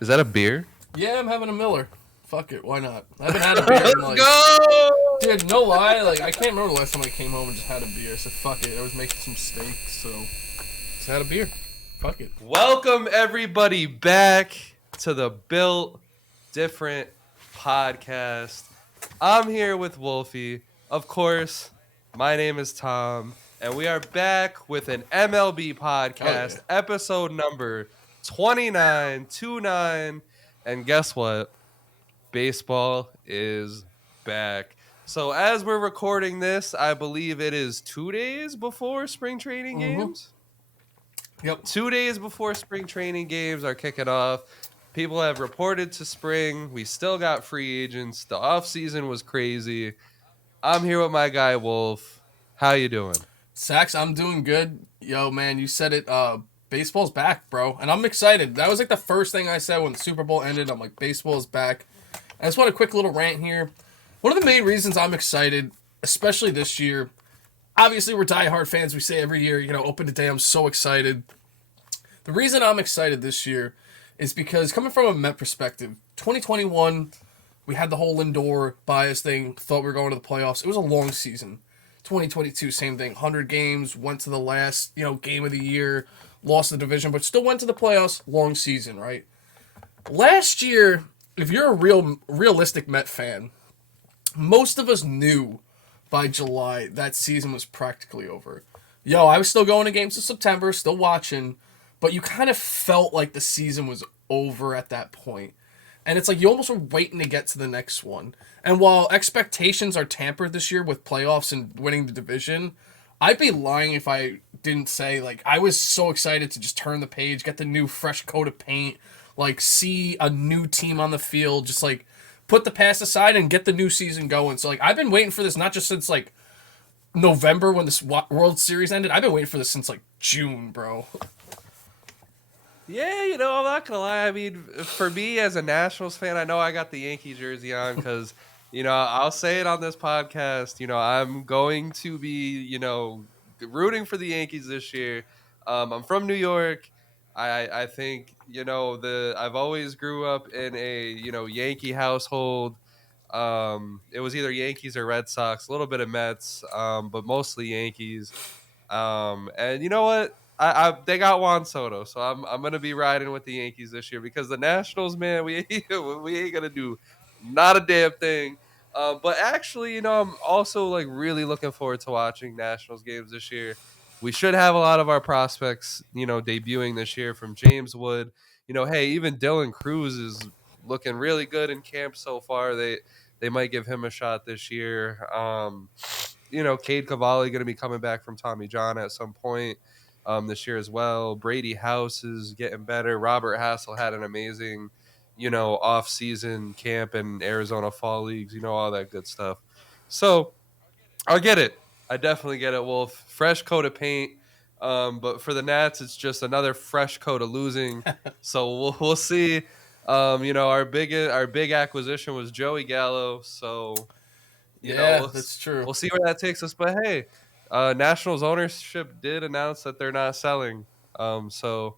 Is that a beer? Yeah, I'm having a Miller. Fuck it, why not? I haven't had a beer in Let's like, go! dude, no lie, like I can't remember the last time I came home and just had a beer. I said fuck it. I was making some steak, so just had a beer. Fuck it. Welcome everybody back to the Built Different podcast. I'm here with Wolfie. Of course, my name is Tom, and we are back with an MLB Oh yeah. podcast, episode number 29. And guess what? Baseball is back. So as we're recording this, I believe it is 2 days before spring training Mm-hmm. games. Yep. 2 days before spring training games are kicking off. People have reported to spring. We still got free agents. The offseason was crazy. I'm here with my guy Wolf. How you doing? Sax, I'm doing good. Yo, man, you said it. Baseball's back, bro, and I'm excited. That was like the first thing I said when the Super Bowl ended. I'm like, baseball's back. I just want a quick little rant here. One of the main reasons I'm excited, especially this year, obviously we're diehard fans. We say every year, open today. I'm so excited. The reason I'm excited this year is because coming from a Met perspective, 2021, we had the whole Lindor bias thing. Thought we were going to the playoffs. It was a long season. 2022, same thing. 100 games, went to the last game of the year, lost the division, but still went to the playoffs. Long season, right? Last year, if you're a realistic Met fan, most of us knew by July that season was practically over. Yo, I was still going to games in September, still watching, but you kind of felt like the season was over at that point. And it's like you almost were waiting to get to the next one. And while expectations are tampered this year with playoffs and winning the division, I'd be lying if I didn't say like I was so excited to just turn the page, get the new fresh coat of paint, like see a new team on the field, just like put the past aside and get the new season going. So like I've been waiting for this not just since like November when this World Series ended. I've been waiting for this since like June, bro. Yeah, I'm not gonna lie. I mean, for me as a Nationals fan, I know I got the Yankee jersey on because, I'll say it on this podcast. I'm going to be, rooting for the Yankees this year. I'm from New York. I think the I've always grew up in a Yankee household. It was either Yankees or Red Sox, a little bit of Mets, but mostly Yankees. And you know what? They got Juan Soto, so I'm gonna be riding with the Yankees this year because the Nationals, man, we we ain't gonna do not a damn thing. But actually, I'm also like really looking forward to watching Nationals games this year. We should have a lot of our prospects, debuting this year from James Wood. Hey, even Dylan Cruz is looking really good in camp so far. They might give him a shot this year. Cade Cavalli going to be coming back from Tommy John at some point this year as well. Brady House is getting better. Robert Hassel had an amazing, off-season camp in Arizona fall leagues, all that good stuff. So I get it. I definitely get it, Wolf. Fresh coat of paint. But for the Nats, it's just another fresh coat of losing. So we'll see. Our big acquisition was Joey Gallo. So Yeah, we'll that's true. we'll see where that takes us. But hey, Nationals ownership did announce that they're not selling. So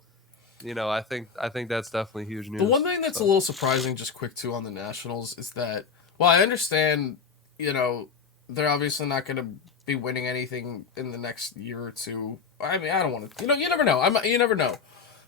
I think that's definitely huge The one news. thing that's a So little surprising, just quick too, on the Nationals is that, well, I understand, you know, they're obviously not going to be winning anything in the next year or two. I mean, I don't want to, you never know. You never know.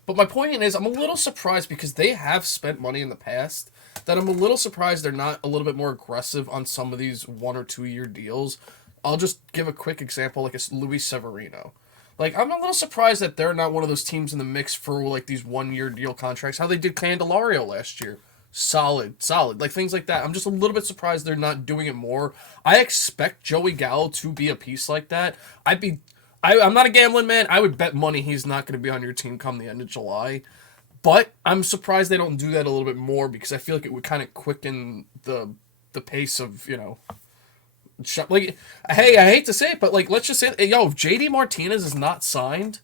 But my point is, I'm a little surprised because they have spent money in the past. That I'm a little surprised they're not a little bit more aggressive on some of these 1 or 2 year deals. I'll just give a quick example, like a Luis Severino. Like I'm a little surprised that they're not one of those teams in the mix for like these 1 year deal contracts. How they did Candelario last year, solid, solid. Like things like that. I'm just a little bit surprised they're not doing it more. I expect Joey Gallo to be a piece like that. I'm not a gambling man. I would bet money he's not going to be on your team come the end of July. But I'm surprised they don't do that a little bit more because I feel like it would kind of quicken the pace of like, hey, I hate to say it, but like, let's just say, yo, if JD Martinez is not signed,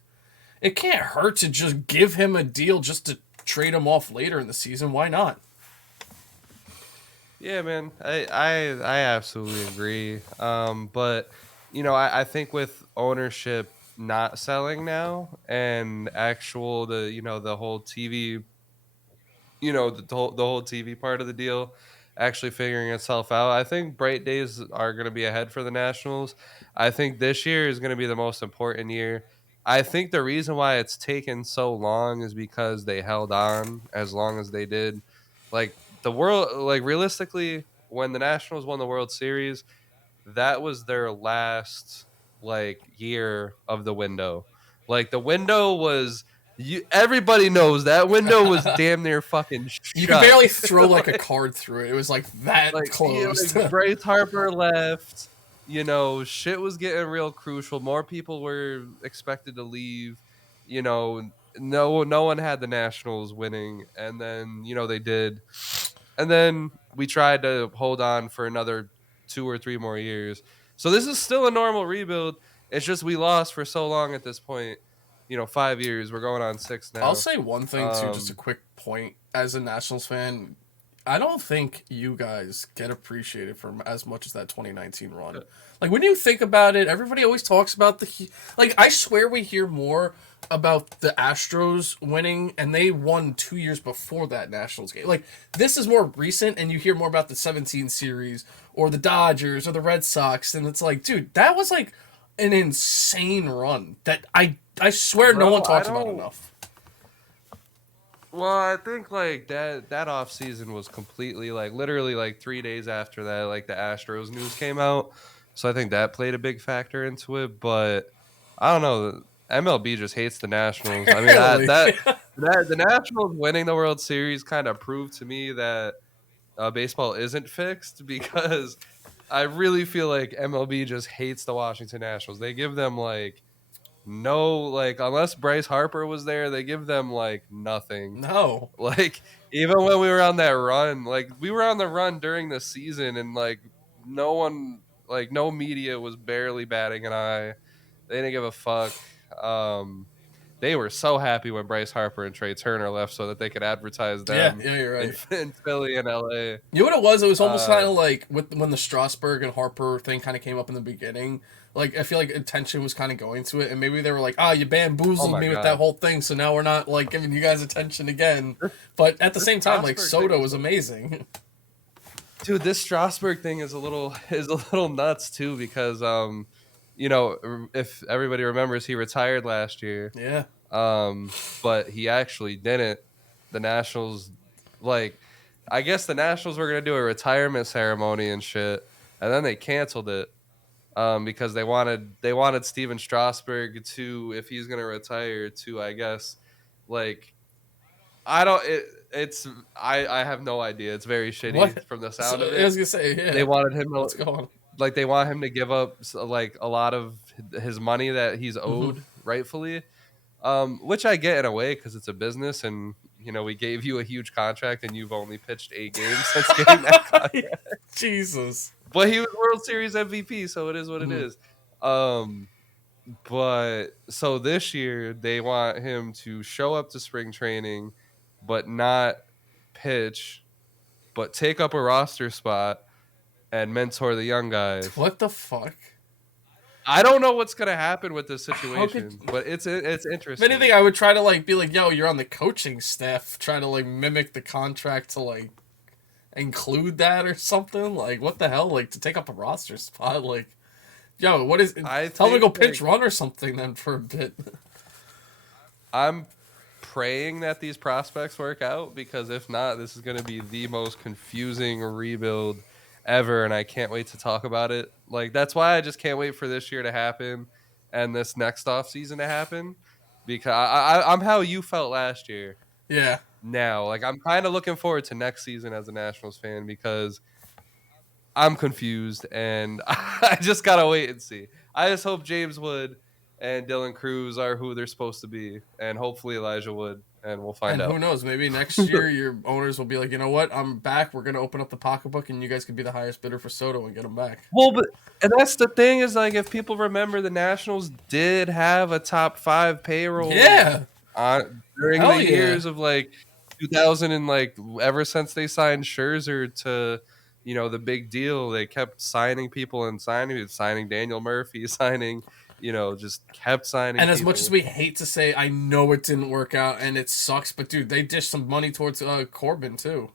it can't hurt to just give him a deal just to trade him off later in the season. Why not? yeah, man, I absolutely agree. But I think with ownership not selling now and actual the whole TV the whole TV part of the deal actually figuring itself out. I think bright days are going to be ahead for the Nationals. I think this year is going to be the most important year. I think the reason why it's taken so long is because they held on as long as they did. Like the world, like realistically, when the Nationals won the World Series, that was their last like year of the window. Like the window was everybody knows that window was damn near fucking You could shut. barely throw like a like, card through it. It was like that like closed. Bryce Harper left, shit was getting real crucial. More people were expected to leave, you know, no one had the Nationals winning and then, they did. And then we tried to hold on for another 2 or 3 more years. So this is still a normal rebuild. It's just we lost for so long at this point. 5 years. We're going on six I'll now. say one thing too, just a Um, quick point. As a Nationals fan, I don't think you guys get appreciated for as much as that 2019 run. Like when you think about it, everybody always talks about like I swear we hear more about the Astros winning, and they won 2 years before that Nationals game. Like this is more recent, and you hear more about the 17 series or the Dodgers or the Red Sox, and it's like, dude, that was like an insane run that I swear no one bro, I talks about don't. enough. Well, I think like that off season was completely like literally like 3 days after that, like the Astros news came out. So I think that played a big factor into it. But I don't know. MLB just hates the Nationals. I mean Really? that the Nationals winning the World Series kind of proved to me that baseball isn't fixed because I really feel like MLB just hates the Washington Nationals. They give them like no like unless Bryce Harper was there, they give them like nothing. No. Like even when we were on that run, like we were on the run during the season, and like no one, like no media was barely batting an eye. They didn't give a fuck. Um, they were so happy when Bryce Harper and Trey Turner left, so that they could advertise Yeah, them yeah, you're in, right. in Philly and LA. You know what it was? It was almost kind Uh, of like with when the Strasburg and Harper thing kind of came up in the beginning. Like I feel like attention was kind of going to it, and maybe they were like, "Ah, you oh bamboozled my me with that god, whole thing, so now we're not like giving you guys attention again." this, But at the this same time, like Strasburg thing Soto is was amazing. dude. This Strasburg thing is a little nuts too because if everybody remembers, he retired last year. Yeah. But he actually didn't. The Nationals, like, I guess the Nationals were gonna do a retirement ceremony and shit, and then they canceled it. Because they wanted Steven Strasburg to, if he's gonna retire, to, I guess, like, I don't it's I have no idea. It's very shitty What? from the So sound of I it. was gonna say, They yeah. wanted him to, What's going on? like, they want him to give up like a lot of his money that he's Hmm. owed rightfully, which I get in a way because it's a business, and we gave you a huge contract, and you've only pitched 8 games since getting that contract. Jesus. But he was World Series MVP, so it is what it Hmm. is. Um, but so this year they want him to show up to spring training, but not pitch, but take up a roster spot and mentor the young guys. What the fuck? I don't know what's gonna happen with this How could? situation, but it's If anything, interesting. I would try to like be like, "Yo, you're on the coaching staff." Try to like mimic the contract to like include that or something. Like, what the hell? Like to take up a roster spot? Like, yo, what is? I Tell him to think go pinch like run or something then for a bit. I'm praying that these prospects work out, because if not, this is going to be the most confusing rebuild ever, and I can't wait to talk about it. Like that's why I just can't wait for this year to happen and this next off season to happen, because I'm how you felt last year. Yeah, Now, like I'm kind of looking forward to next season as a Nationals fan because I'm confused and I just gotta wait and see. I just hope James Wood and Dylan Cruz are who they're supposed to be, and hopefully Elijah Wood, and we'll find and who out. knows? Maybe next year your owners will be like, you know what? I'm back. We're gonna open up the pocketbook, and you guys could be the highest bidder for Soto and get him back. Well, but and that's the thing is, like, if people remember, the Nationals did have a top five payroll Yeah, on during the hell yeah. years of like 2000, and like ever since they signed Scherzer to, the big deal. They kept signing people and signing Daniel Murphy, signing just kept signing And as much as people. we hate to say, I know it didn't work out and it sucks, but dude, they dished some money towards Corbin too.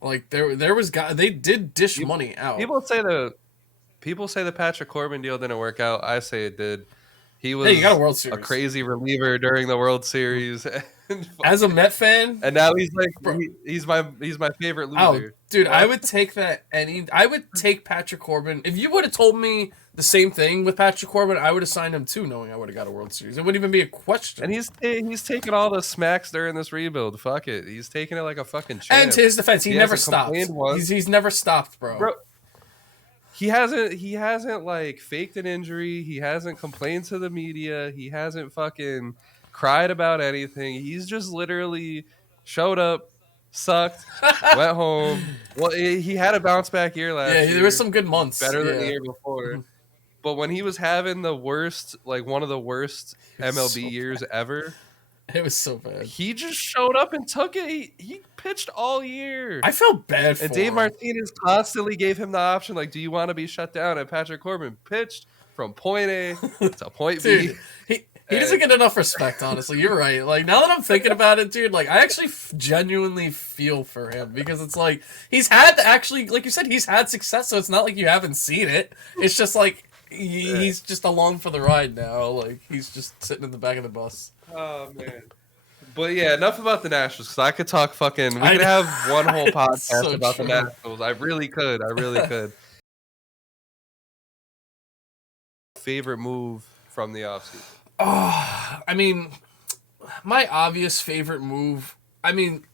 Like there was guy they did dish People money out. people say the people say the Patrick Corbin deal didn't work out. I say it did. He Hey, you got a was World a Series. crazy reliever during the World Series, and As a fucking, Met fan, and now he's like bro, he's my favorite oh, loser. dude, I would take that I would take Patrick Corbin. If you would have told me the same thing with Patrick Corbin, I would have signed him too, knowing I would have got a World Series. It wouldn't even be a And question. he's taking all the smacks during this rebuild. Fuck it, he's taking it like a fucking And to champ. his defense, he He never hasn't stopped. complained once, He's never stopped, bro. bro. He hasn't like faked an injury. He hasn't complained to the media. He hasn't fucking cried about anything. He's just literally showed up, sucked, went home. Well, he had a bounce back year Yeah, last there was year, some good months. better than the Yeah, year before. But when he was having the worst, like one of the worst it was MLB so years bad. ever, It was so bad. he just showed up and took it. He pitched all year. I felt bad And for Dave him. Martinez constantly gave him the option, like, do you want to be shut down? And Patrick Corbin pitched from point A to point B. Dude, he doesn't get enough respect, honestly. You're right. Like, now that I'm thinking about it, dude, like, I actually genuinely feel for him because it's like, he's had actually, like you said, he's had success, so it's not like you haven't seen it. It's just like, he's just along for the ride now. Like, he's just sitting in the back of the bus. Oh, man. But yeah, enough about the Nationals because I could talk fucking. We I could know. have one whole It's podcast so about true. the Nationals. I really could. I really could. Favorite move from the offseason? Oh, I mean, my obvious favorite move, I mean,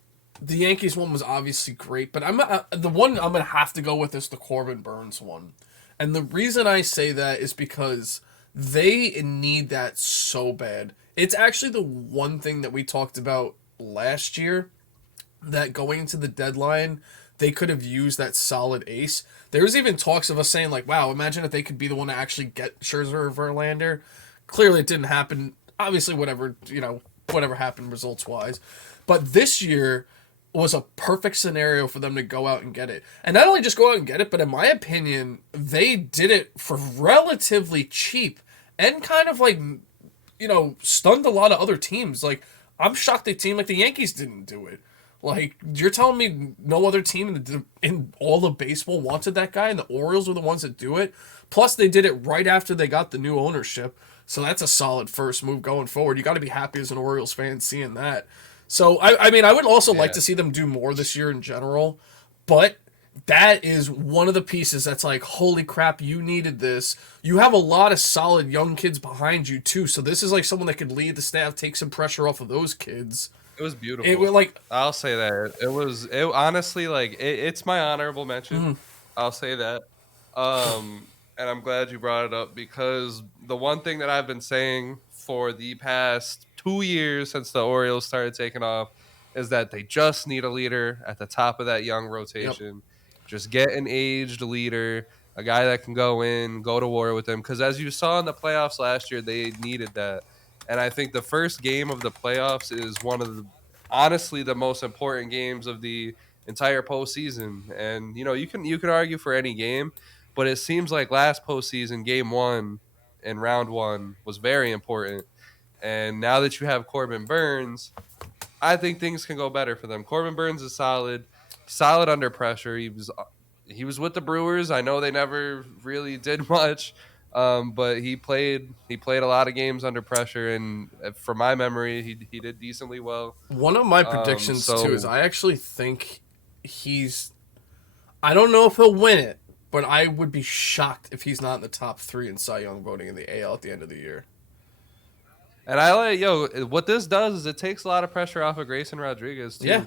the Yankees one was obviously great, but the one I'm gonna have to go with is the Corbin Burns one, and the reason I say that is because they need that so bad. It's actually the one thing that we talked about last year that going into the deadline they could have used that solid ace. There was even talks of us saying like, "Wow, imagine if they could be the one to actually get Scherzer or Verlander." Clearly, it didn't happen. Obviously, whatever happened results wise, but this year was a perfect scenario for them to go out and get it. And not only just go out and get it, but in my opinion, they did it for relatively cheap and kind of like, stunned a lot of other teams. Like, I'm shocked a team like the Yankees didn't do it. Like, you're telling me no other team in all of baseball wanted that guy, and the Orioles were the ones that do it? Plus, they did it right after they got the new ownership. So that's a solid first move going forward. You got to be happy as an Orioles fan seeing that. So, I mean, I would also like Yeah. to see them do more this year in general, but that is one of the pieces that's like, holy crap, you needed this. You have a lot of solid young kids behind you, too. So this is like someone that could lead the staff, take some pressure off of those kids. It was beautiful. It would like, I'll say that. It honestly, like, it's my honorable mention. I'll say that. And I'm glad you brought it up because the one thing that I've been saying for the past 2 years since the Orioles started taking off is that they just need a leader at the top of that young yep. rotation. Just get an aged leader, a guy that can go in, go to war with them. Because as you saw in the playoffs last year, they needed that. And I think the first game of the playoffs is one of honestly the most important games of the entire postseason. And you can argue for any game, but it seems like last postseason, game one and round one was very important. And now that you have Corbin Burns, I think things can go better for them. Corbin Burns is solid under pressure. He was with the Brewers. I know they never really did much, but he played a lot of games under pressure, and from my memory, he did decently well. One of my predictions, too, is So I actually think he's. I don't know if he'll win it, but I would be shocked if he's not in the top 3 in Cy Young voting in the AL at the end of the year. and what this does is it takes a lot of pressure off of Grayson Rodriguez too. Yeah.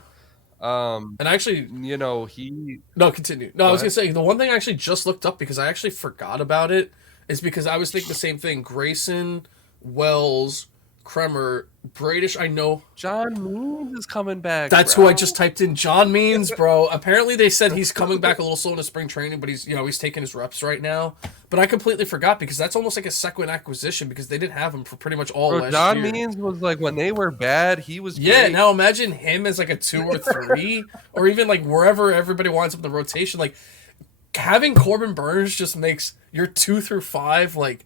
Um, And actually, he no, continue. No, I go was going ahead. to say, the one thing I actually just looked up because I actually forgot about it is because I was thinking the same thing. Grayson, Wells, Kremer, Bradish, I know. John Means is coming back. That's bro. who I just typed in. John Means, bro. Apparently they said he's coming back a little slow in the spring training, but he's taking his reps right now. But I completely forgot because that's almost like a second acquisition because they didn't have him for pretty much all Bro, last John year. Means was like when they were bad, he was Yeah, great. now imagine him as like a 2 or 3 or even like wherever everybody wants him in the rotation. Like having Corbin Burns just makes your 2 through 5 like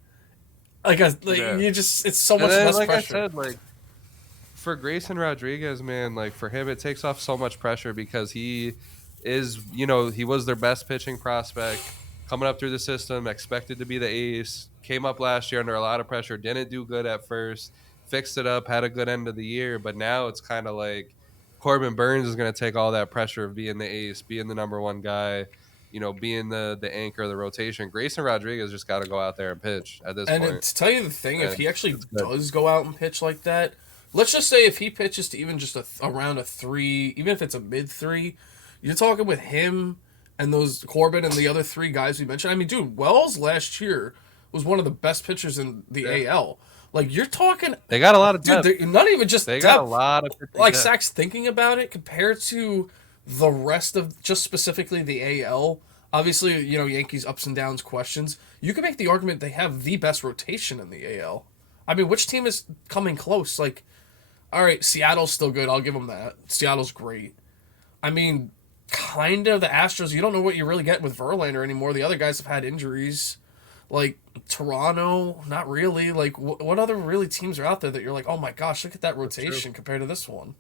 Yeah. you just it's so And much then, less like I pressure. said, like for Grayson Rodriguez, man, like for him, it takes off so much pressure because he is, he was their best pitching prospect coming up through the system, expected to be the ace, came up last year under a lot of pressure, didn't do good at first, fixed it up, had a good end of the year, but now it's kind of like Corbin Burns is going to take all that pressure of being the ace, being the number one guy, being the anchor of the rotation. Grayson Rodriguez just got to go out there and pitch at this And point, to tell you the thing, if and he actually it's good. does go out and pitch like that, let's just say if he pitches to even just around a three, even if it's a mid three, you're talking with him and those Corbin and the other three guys we mentioned. I mean, dude, Wells last year was one of the best pitchers in the Yeah. AL. Like you're talking, They got a lot of dude, depth. they're not even just They got a depth. lot of pitching Like depth. Sachs thinking about it compared to the rest of just specifically the AL. Obviously, Yankees ups and downs questions. You can make the argument they have the best rotation in the AL. I mean, which team is coming close? Like, all right, Seattle's still good. I'll give them that. Seattle's great. I mean, kind of the Astros. You don't know what you really get with Verlander anymore. The other guys have had injuries. Like Toronto, not really. Like, what other really teams are out there that you're like, oh my gosh, look at that That's true. rotation compared to this one?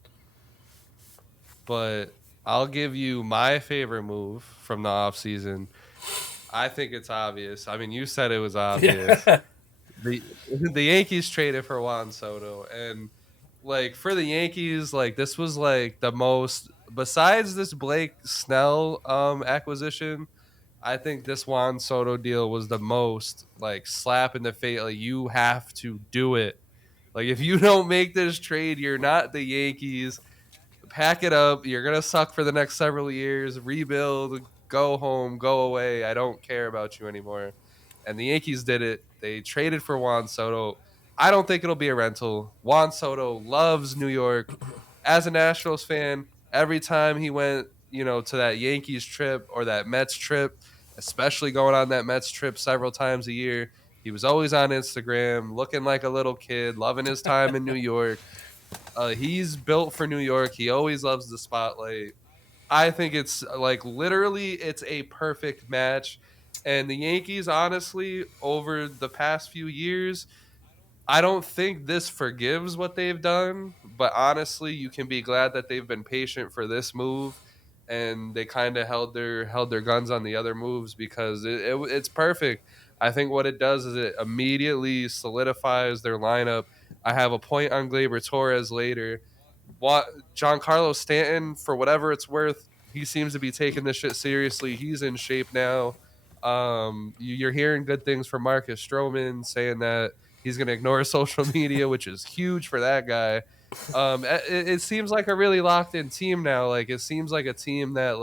But I'll give you my favorite move from the offseason. I think it's obvious. I mean, you said it was obvious. Yeah. The the Yankees traded for Juan Soto, and like for the Yankees, like this was like the most besides this Blake Snell acquisition. I think this Juan Soto deal was the most like slap in the face. Like you have to do it. Like if you don't make this trade, you're not the Yankees. Pack it up. You're gonna suck for the next several years. Rebuild. Go home. Go away. I don't care about you anymore. And the Yankees did it. They traded for Juan Soto. I don't think it'll be a rental. Juan Soto loves New York. As a Nationals fan, every time he went, to that Yankees trip or that Mets trip, especially going on that Mets trip several times a year, he was always on Instagram, looking like a little kid, loving his time in New York. He's built for New York. He always loves the spotlight. I think it's like literally it's a perfect match. And the Yankees, honestly, over the past few years, I don't think this forgives what they've done, but honestly, you can be glad that they've been patient for this move, and they kind of held their guns on the other moves because it's perfect. I think what it does is it immediately solidifies their lineup. I have a point on Gleyber Torres later. What Giancarlo Stanton, for whatever it's worth, he seems to be taking this shit seriously. He's in shape now. You're hearing good things from Marcus Stroman saying that he's going to ignore social media, which is huge for that guy. It seems like a really locked in team now. Like it seems like a team that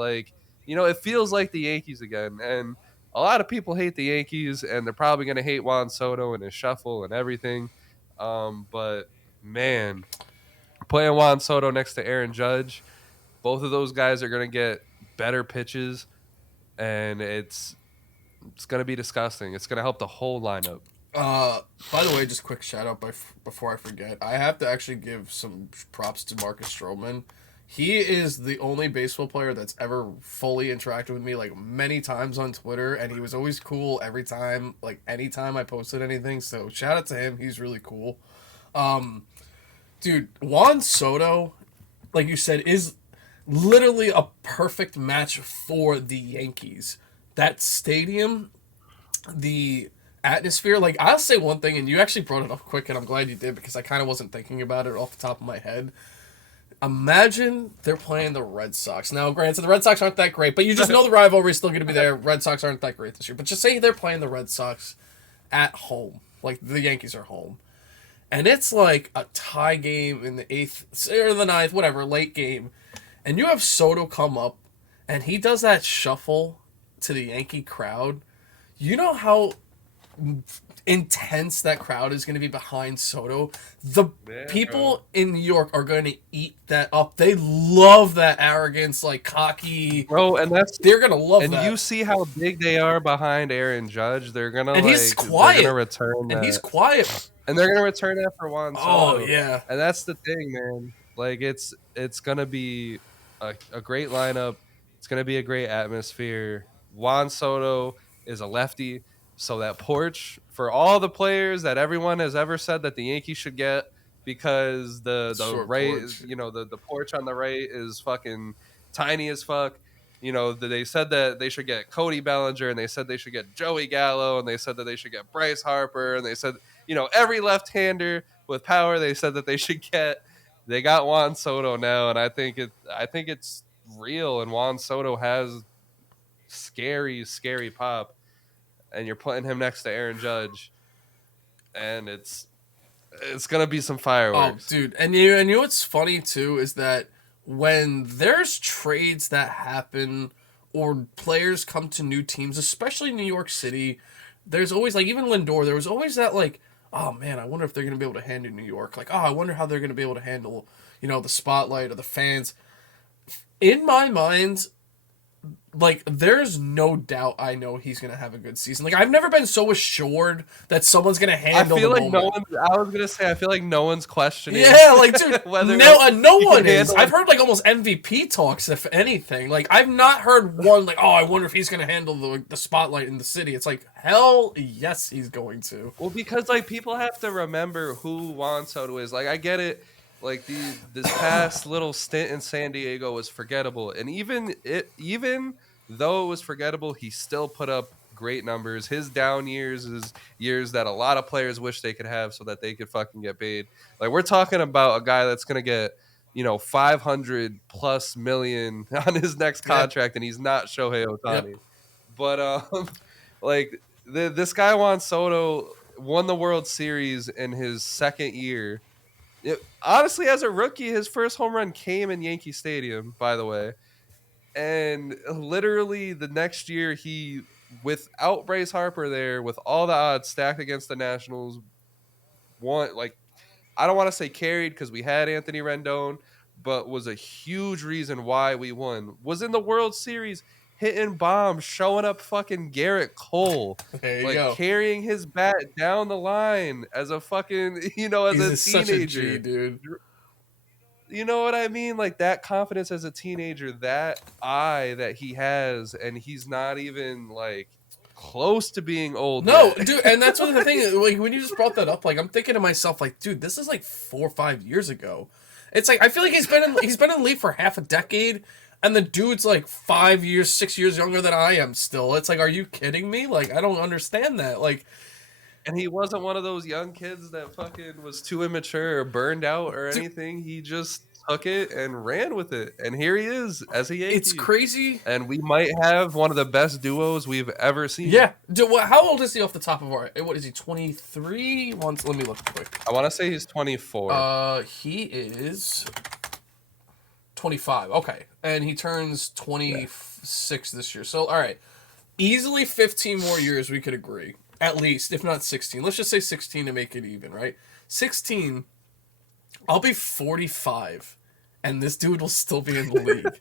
it feels like the Yankees again. And a lot of people hate the Yankees, and they're probably going to hate Juan Soto and his shuffle and everything. But man, playing Juan Soto next to Aaron Judge, both of those guys are going to get better pitches, and it's going to be disgusting. It's going to help the whole lineup. Uh, by the way, just quick shout out before I forget. I have to actually give some props to Marcus Stroman. He is the only baseball player that's ever fully interacted with me like many times on Twitter, and he was always cool every time, like anytime I posted anything. So shout out to him. He's really cool. Um, dude, Juan Soto, like you said, is literally a perfect match for the Yankees. That stadium, the atmosphere. Like I'll say one thing, and you actually brought it up quick, and I'm glad you did because I kind of wasn't thinking about it off the top of my head. Imagine they're playing the Red Sox. Now, granted, the Red Sox aren't that great, but you just know the rivalry is still going to be there. Red Sox aren't that great this year, but just say they're playing the Red Sox at home, like the Yankees are home, and it's like a tie game in the eighth or the ninth, whatever, late game, and you have Soto come up, and he does that shuffle to the Yankee crowd. You know how intense that crowd is going to be behind Soto. The Yeah, bro. people in New York are going to eat that up. They love that arrogance, like cocky. Bro, and that's They're going to love and you that. see how big they are behind Aaron Judge. And he's They're gonna quiet. return And he's that, quiet. and they're gonna return that for Juan Oh Soto. yeah. And that's the thing, man. Like it's gonna be a great lineup. It's gonna be a great atmosphere. Juan Soto is a lefty. So that porch for all the players that everyone has ever said that the Yankees should get, because the Short right, porch. the porch on the right is fucking tiny as fuck. They said that they should get Cody Bellinger, and they said they should get Joey Gallo, and they said that they should get Bryce Harper, and they said, every left-hander with power, they said that they should get. They got Juan Soto now, and I think it's real, and Juan Soto has scary, scary pop, and you're putting him next to Aaron Judge, and it's gonna be some Oh, fireworks. dude, and you know what's funny too is that when there's trades that happen or players come to new teams, especially New York City, there's always like even Lindor. There was always that like, oh man, I wonder if they're gonna be able to handle New York. Like, oh, I wonder how they're gonna be able to handle the spotlight or the fans. In my mind, like there's no doubt I know he's gonna have a good season. Like I've never been so assured that someone's gonna I handle the feel like no moment. one. I was gonna say I feel like no one's questioning Yeah, like dude, whether no he can one is. handle I've it. heard like almost MVP talks, if anything. Like I've not heard one like, oh, I wonder if he's gonna handle the spotlight in the city. It's like hell yes, he's going to. Well, because like people have to remember who Juan Soto is. Like I get it. Like this past little stint in San Diego was forgettable, and even though it was forgettable, he still put up great numbers. His down years is years that a lot of players wish they could have, so that they could fucking get paid. Like we're talking about a guy that's gonna get 500 plus million on his next Yeah. contract, and he's not Shohei Yep. Ohtani. But like this guy Juan Soto won the World Series in his second year. Honestly, as a rookie, his first home run came in Yankee Stadium, by the way. And literally the next year, without Bryce Harper there, with all the odds stacked against the Nationals, won. Like, I don't want to say carried because we had Anthony Rendon, but was a huge reason why we won. Was in the World Series, hitting bombs, showing up fucking Garrett Cole, There you like go. carrying his bat down the line as a fucking, as He's a just such a G, teenager. dude. You know what I mean? Like that confidence as a teenager, that eye that he has, and he's not even like close to being old No, yet. dude, and that's one of the things. Like when you just brought that up, like I'm thinking to myself, like, dude, this is like 4 or 5 years ago. It's like I feel like he's been in the league for half a decade, and the dude's like 5 years, 6 years younger than I am. Still, it's like, are you kidding me? Like I don't understand that. Like And he wasn't one of those young kids that fucking was too immature or burned out or dude, anything. He just took it and ran with it. And here he is as a it's Yankee. crazy. And we might have one of the best duos we've ever seen. Yeah, dude. How old is he off the top of our? What is he? 23. Once, let me look quick. I want to say he's 24. He is 25. Okay, and he turns Yeah. 26 this year. So all right, easily 15 more years. We could agree, at least, if not 16. Let's just say 16 to make it even, right? 16. I'll be 45, and this dude will still be in the league.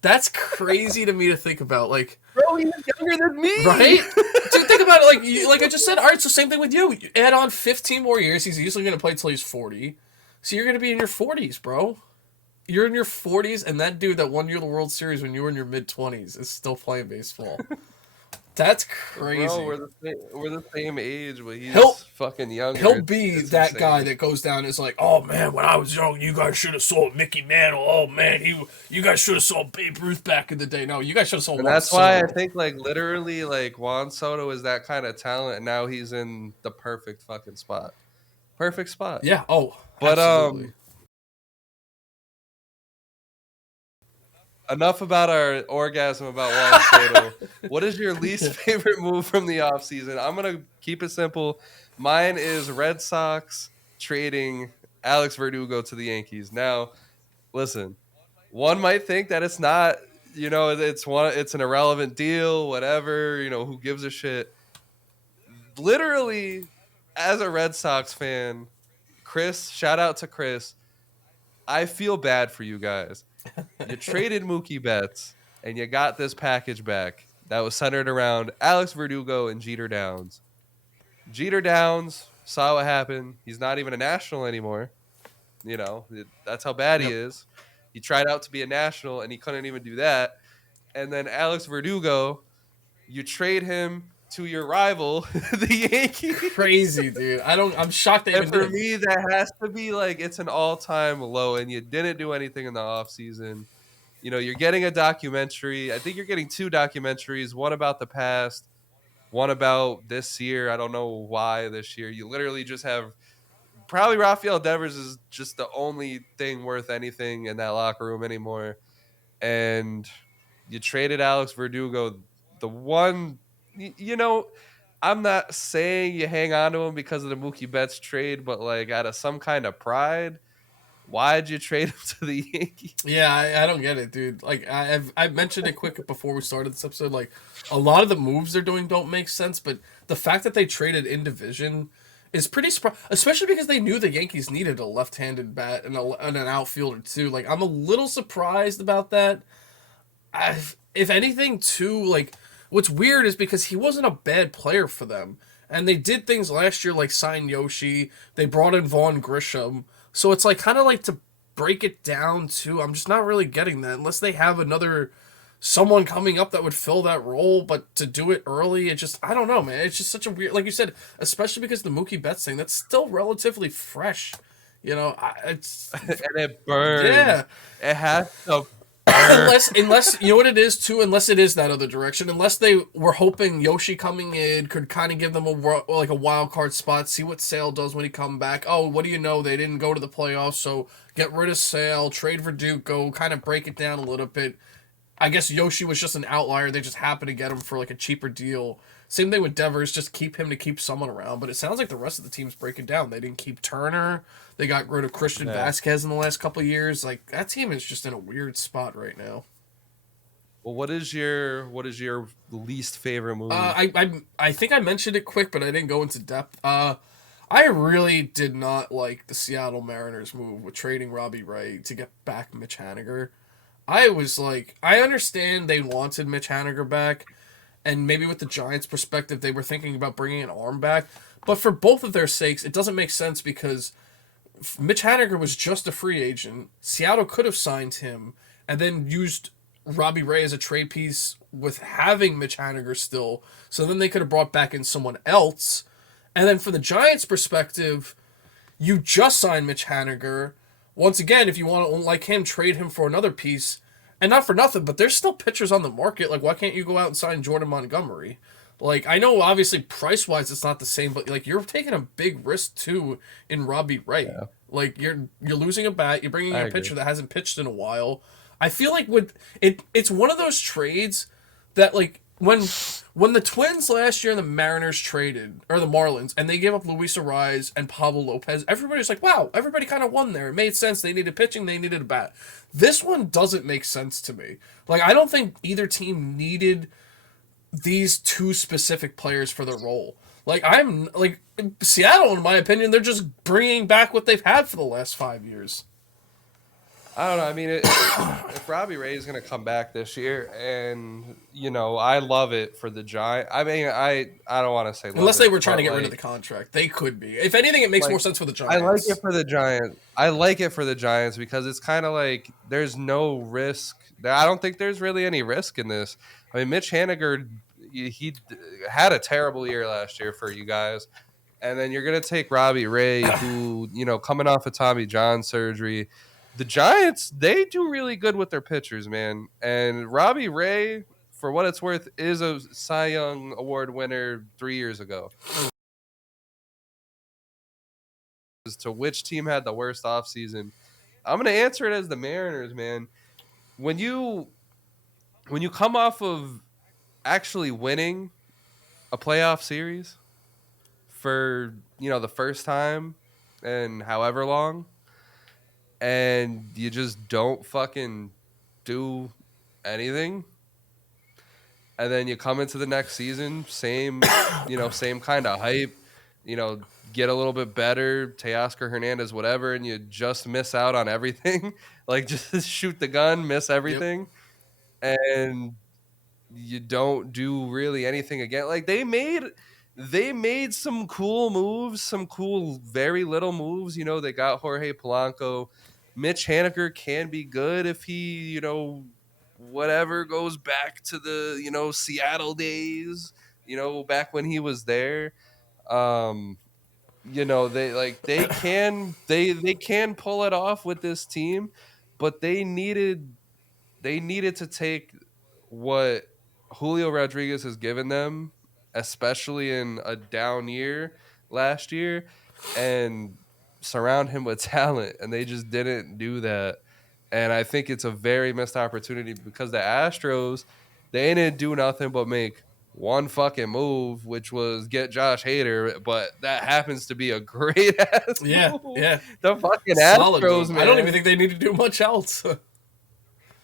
That's crazy to me to think about. Like, Bro, he's younger than me. right? Dude, think about it. Like I just said. All right, so same thing with you. You add on 15 more years. He's usually going to play till he's 40. So you're going to be in your 40s, bro. You're in your 40s, and that dude that won you the World Series when you were in your mid 20s is still playing baseball. That's crazy. Bro, we're the same age, but he's He'll fucking younger. he'll be It's that insane. guy that goes down and is like, oh man, when I was young, you guys should have saw Mickey Mantle. Oh man, you guys should have saw Babe Ruth back in the day. No, you guys should have saw And Juan that's why I Soto. think like literally like Juan Soto is that kind of talent, and now he's in the perfect fucking spot. Perfect spot. Yeah. Oh, But absolutely. enough about our orgasm about Juan Soto. What is your least favorite move from the offseason? I'm going to keep it simple. Mine is Red Sox trading Alex Verdugo to the Yankees. Now, listen, one might think that it's not, it's an irrelevant deal, whatever, who gives a shit. Literally, as a Red Sox fan, Chris, shout out to Chris, I feel bad for you guys. You traded Mookie Betts, and you got this package back that was centered around Alex Verdugo and Jeter Downs. Jeter Downs saw what happened. He's not even a national anymore. That's how bad he Yep. is. He tried out to be a national, and he couldn't even do that. And then Alex Verdugo, you trade him to your rival, the Yankees. Crazy, dude. I'm shocked they And even did for it. me, that has to be like it's an all-time low, and you didn't do anything in the offseason. You're getting a documentary. I think you're getting two documentaries, one about the past, one about this year. I don't know why this year. You literally just have probably Rafael Devers is just the only thing worth anything in that locker room anymore. And you traded Alex Verdugo, the one, you know, I'm not saying you hang on to him because of the Mookie Betts trade, but like out of some kind of pride, why'd you trade him to the Yankees? Yeah, I don't get it, dude. Like I've mentioned it quick before we started this episode. Like a lot of the moves they're doing don't make sense, but the fact that they traded in division is pretty especially because they knew the Yankees needed a left-handed bat and an outfielder too. Like I'm a little surprised about that. If anything, too, like what's weird is because he wasn't a bad player for them, and they did things last year like sign Yoshi. They brought in Vaughn Grisham, so it's like kind of like to break it down too. I'm just not really getting that unless they have another someone coming up that would fill that role, but to do it early, it just I don't know, man. It's just such a weird, like you said, especially because the Mookie Betts thing that's still relatively fresh. It's And it burns. yeah. It has to burn. Unless you know what it is too, unless it is that other direction, unless they were hoping Yoshi coming in could kind of give them like a wild card spot, see what Sale does when he come back. Oh, what do you know? They didn't go to the playoffs, so get rid of Sale, trade for Duke, kind of break it down a little bit. I guess Yoshi was just an outlier. They just happened to get him for like a cheaper deal. Same thing with Devers, just keep him to keep someone around. But it sounds like the rest of the team's breaking down. They didn't keep Turner. They got rid of Christian Yeah. Vasquez in the last couple of years. Like that team is just in a weird spot right now. Well, what is your least favorite Uh, move? I, I I think I mentioned it quick, but I didn't go into depth. I really did not like the Seattle Mariners move with trading Robbie Ray to get back Mitch Haniger. I was like, I understand they wanted Mitch Haniger back, and maybe with the Giants' perspective, they were thinking about bringing an arm back. But for both of their sakes, it doesn't make sense because Mitch Haniger was just a free agent. Seattle could have signed him and then used Robbie Ray as a trade piece with having Mitch Haniger still. So then they could have brought back in someone else. And then for the Giants' perspective, you just signed Mitch Haniger. Once again, if you want to, like him, trade him for another piece. And not for nothing, but there's still pitchers on the market. Like, why can't you go out and sign Jordan Montgomery? Like, I know obviously price wise it's not the same, but like you're taking a big risk too in Robbie Ray. Yeah, Like you're losing a bat, you're bringing I in a agree. pitcher that hasn't pitched in a while. I feel like with it's one of those trades that like when the Twins last year and the Mariners traded or the Marlins and they gave up Luis Ariz and Pablo Lopez, everybody's like, wow, everybody kind of won there. It made sense. They needed pitching, they needed a bat. This one doesn't make sense to me. Like I don't think either team needed these two specific players for the role. Like I'm like Seattle, in my opinion, they're just bringing back what they've had for the last 5 years. I don't know. I mean, if Robbie Ray is going to come back this year, and I love it for the Giant. I mean, I don't want to say love Unless they it, were trying to but get rid of the contract, they could be. If anything, it makes more like sense for the I like it Giants. for the Giants. I like it for the Giants because it's kind of like there's no risk. I don't think there's really any risk in this. I mean, Mitch Haniger, he had a terrible year last year for you guys, and then you're gonna take Robbie Ray, who coming off of Tommy John surgery. The Giants, they do really good with their pitchers, man. And Robbie Ray, for what it's worth, is a Cy Young Award winner 3 years ago. As to which team had the worst offseason, I'm gonna answer it as the Mariners, man. When you when you come off of actually winning a playoff series for the first time in however long, and you just don't fucking do anything, and then you come into the next season, same kind of hype, you know, get a little bit better, Teoscar Hernandez, whatever, and you just miss out on everything. Like just shoot the gun, miss Yep. everything, and you don't do really anything again. Like they made some cool moves, some cool very little moves. They got Jorge Polanco. Mitch Haniger can be good if he, whatever goes back to the, Seattle days. back when he was there. Um, they can pull it off with this team, but they needed to take what Julio Rodriguez has given them, especially in a down year last year, and surround him with talent. And they just didn't do that. And I think it's a very missed opportunity because the Astros, they didn't do nothing but make one fucking move, which was get Josh Hader, but that happens to be a great ass Yeah, move. yeah. The fucking Solid Astros, move. I don't even man. think they need to do much else.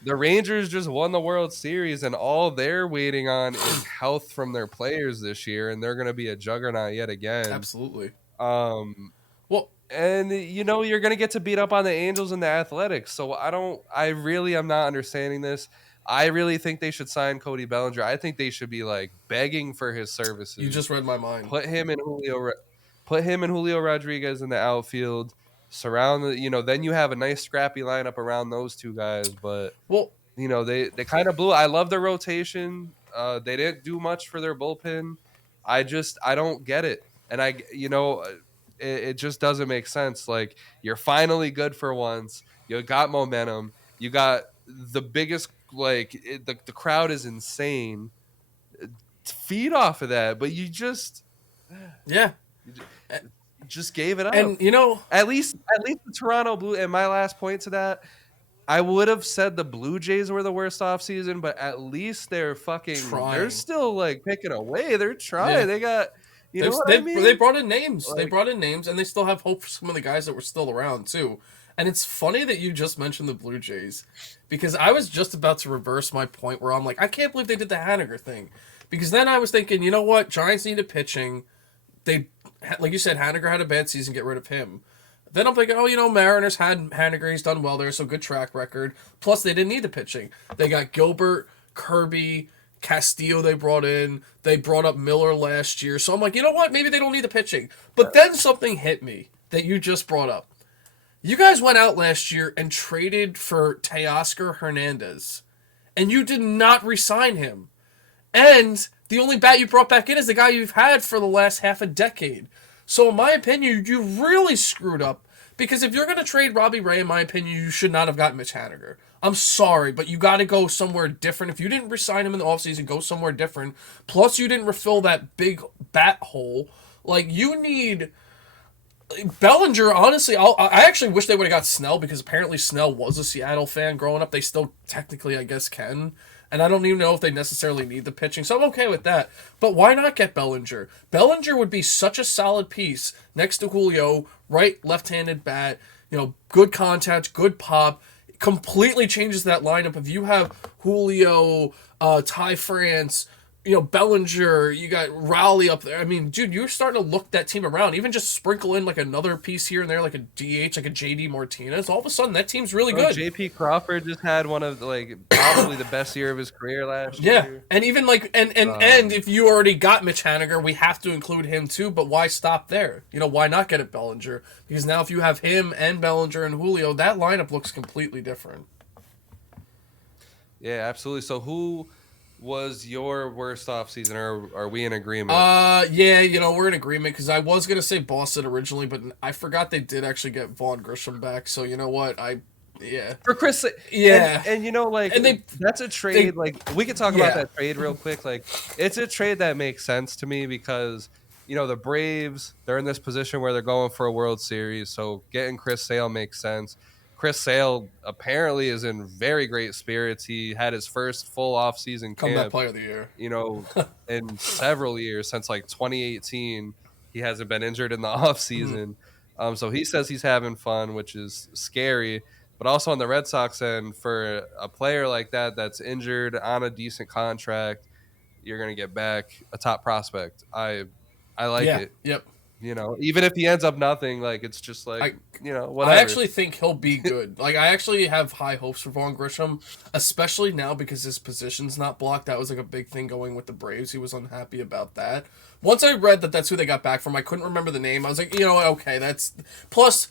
The Rangers just won the World Series, and all they're waiting on is health from their players this year, and they're going to be a juggernaut yet again. Absolutely. Um, Well, and you're going to get to beat up on the Angels and the Athletics. So I really am not understanding this. I really think they should sign Cody Bellinger. I think they should be like begging for his you services. just read my mind. Put him and Julio Rodriguez in the outfield. Then you have a nice scrappy lineup around those two guys, but Well, they kind of blew. I love their rotation. They didn't do much for their bullpen. I don't get it, and it just doesn't make sense. Like you're finally good for once. You got momentum. You got the biggest the crowd is insane. Feed off of that, but yeah. you just gave it up. And, you know, At least the Toronto Blue. And my last point to that, I would have said the Blue Jays were the worst offseason, but at least they're trying. still like picking away. They're Yeah. trying. They got, you know They've, what I they mean? brought in names. They Like, brought in names, and they still have hope for some of the guys that were still around, too. And it's funny that you just mentioned the Blue Jays, because I was just about to reverse my point where I'm like, I can't believe they did the Haniger thing. Because then I was thinking, you know what? Giants needed pitching. They, like you said, Haniger had a bad season, get rid of him. Then I'm thinking, Mariners had Haniger, he's done well there, so good track record. Plus, they didn't need the pitching. They got Gilbert, Kirby, Castillo they brought in. They brought up Miller last year. So I'm like, you know what? Maybe they don't need the pitching. But then something hit me that you just brought up. You guys went out last year and traded for Teoscar Hernandez, and you did not re-sign him. And the only bat you brought back in is the guy you've had for the last half a decade. So, in my opinion, you really screwed up. Because if you're going to trade Robbie Ray, in my opinion, you should not have gotten Mitch Haniger. I'm sorry, but you got to go somewhere different. If you didn't resign him in the offseason, go somewhere different. Plus, you didn't refill that big bat hole. Like, you need Bellinger, honestly, I actually wish they would have got Snell because apparently Snell was a Seattle fan growing up. They still technically, I guess, can. And I don't even know if they necessarily need the pitching, so I'm okay with that. But why not get Bellinger? Bellinger would be such a solid piece next to Julio, right left-handed bat, good contact, good pop. Completely changes that lineup. If you have Julio, Ty France, Bellinger, you got Rowley up there. I mean, dude, you're starting to look that team around. Even just sprinkle in like another piece here and there, like a DH, like a JD Martinez. All of a sudden, that team's really good. JP Crawford just had one of probably the best year of his career last Yeah, year. and even like and if you already got Mitch Haniger, we have to include him too. But why stop there? Why not get it Bellinger? Because now if you have him and Bellinger and Julio, that lineup looks completely different. Yeah, absolutely. So who was your worst offseason, or are we in agreement? Yeah, we're in agreement because I was gonna say Boston originally, but I forgot they did actually get Vaughn Grisham back. So you know what, yeah. For Chris, Yeah. and that's a trade. We could talk Yeah. about that trade real quick. It's a trade that makes sense to me because the Braves, they're in this position where they're going for a World Series, so getting Chris Sale makes sense. Chris Sale apparently is in very great spirits. He had his first full offseason Comeback camp, player of the year. In several years since 2018. He hasn't been injured in the offseason. So he says he's having fun, which is scary. But also on the Red Sox end, for a player like that that's injured on a decent contract, you're going to get back a top prospect. I like Yeah. it. Yep. Even if he ends up nothing, it's just whatever. I actually think he'll be good. I actually have high hopes for Vaughn Grisham, especially now because his position's not blocked. That was a big thing going with the Braves. He was unhappy about that. Once I read that that's who they got back from, I couldn't remember the name. I was like, okay, that's... Plus,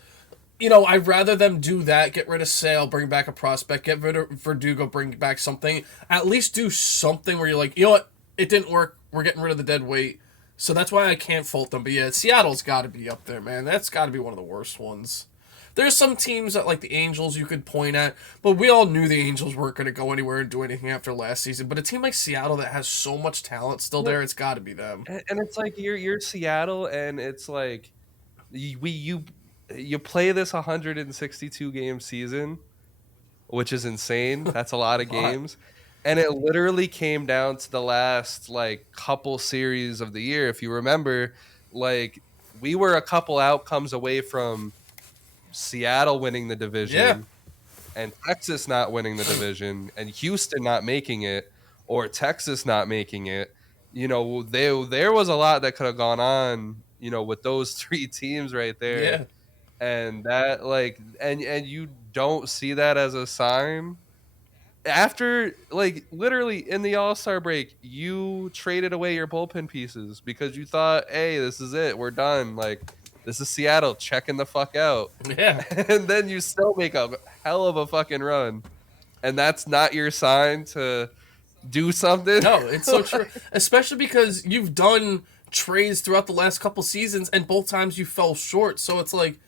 I'd rather them do that, get rid of Sale, bring back a prospect, get rid of Verdugo, bring back something. At least do something where you're like, you know what? it didn't work. We're getting rid of the dead weight. So that's why I can't fault them. But yeah, Seattle's got to be up there, man. That's got to be one of the worst ones. There's some teams that like the Angels you could point at, but we all knew the Angels weren't going to go anywhere and do anything after last season. But a team like Seattle that has so much talent still Well, there, it's got to be them. and it's like you're Seattle, and it's like you play this 162 game season, which is insane. That's a lot of A lot. games. And it literally came down to the last like couple series of the year. If you remember, like we were a couple outcomes away from Seattle winning the Yeah, division and Texas not winning the division and Houston not making it or Texas not making it. There was a lot that could have gone on, with those three teams right there. yeah, And that like and you don't see that as a sign after like literally in the All-Star break, you traded away your bullpen pieces because you thought, "Hey, this is it. We're done. Like this is Seattle checking the fuck out." yeah. And then you still make a hell of a fucking run. And that's not your sign to do something. No, it's so true. Especially because you've done trades throughout the last couple seasons, and both times you fell short. So it's like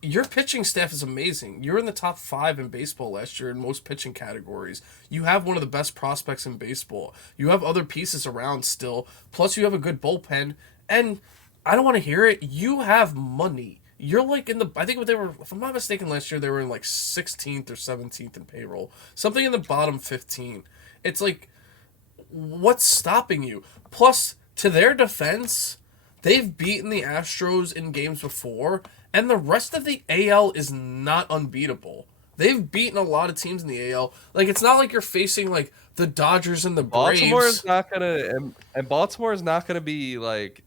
your pitching staff is amazing. You're in the top 5 in baseball last year in most pitching categories. You have one of the best prospects in baseball. You have other pieces around still. Plus, you have a good bullpen. And I don't want to hear it. You have money. You're like in the. I think what they were, if I'm not mistaken, last year they were in like 16th or 17th in payroll. Something in the bottom 15. It's like, what's stopping you? Plus, to their defense, they've beaten the Astros in games before, and the rest of the AL is not unbeatable. They've beaten a lot of teams in the AL. Like, it's not like you're facing like the Dodgers and the Baltimore is Braves. not gonna and Baltimore is not gonna be like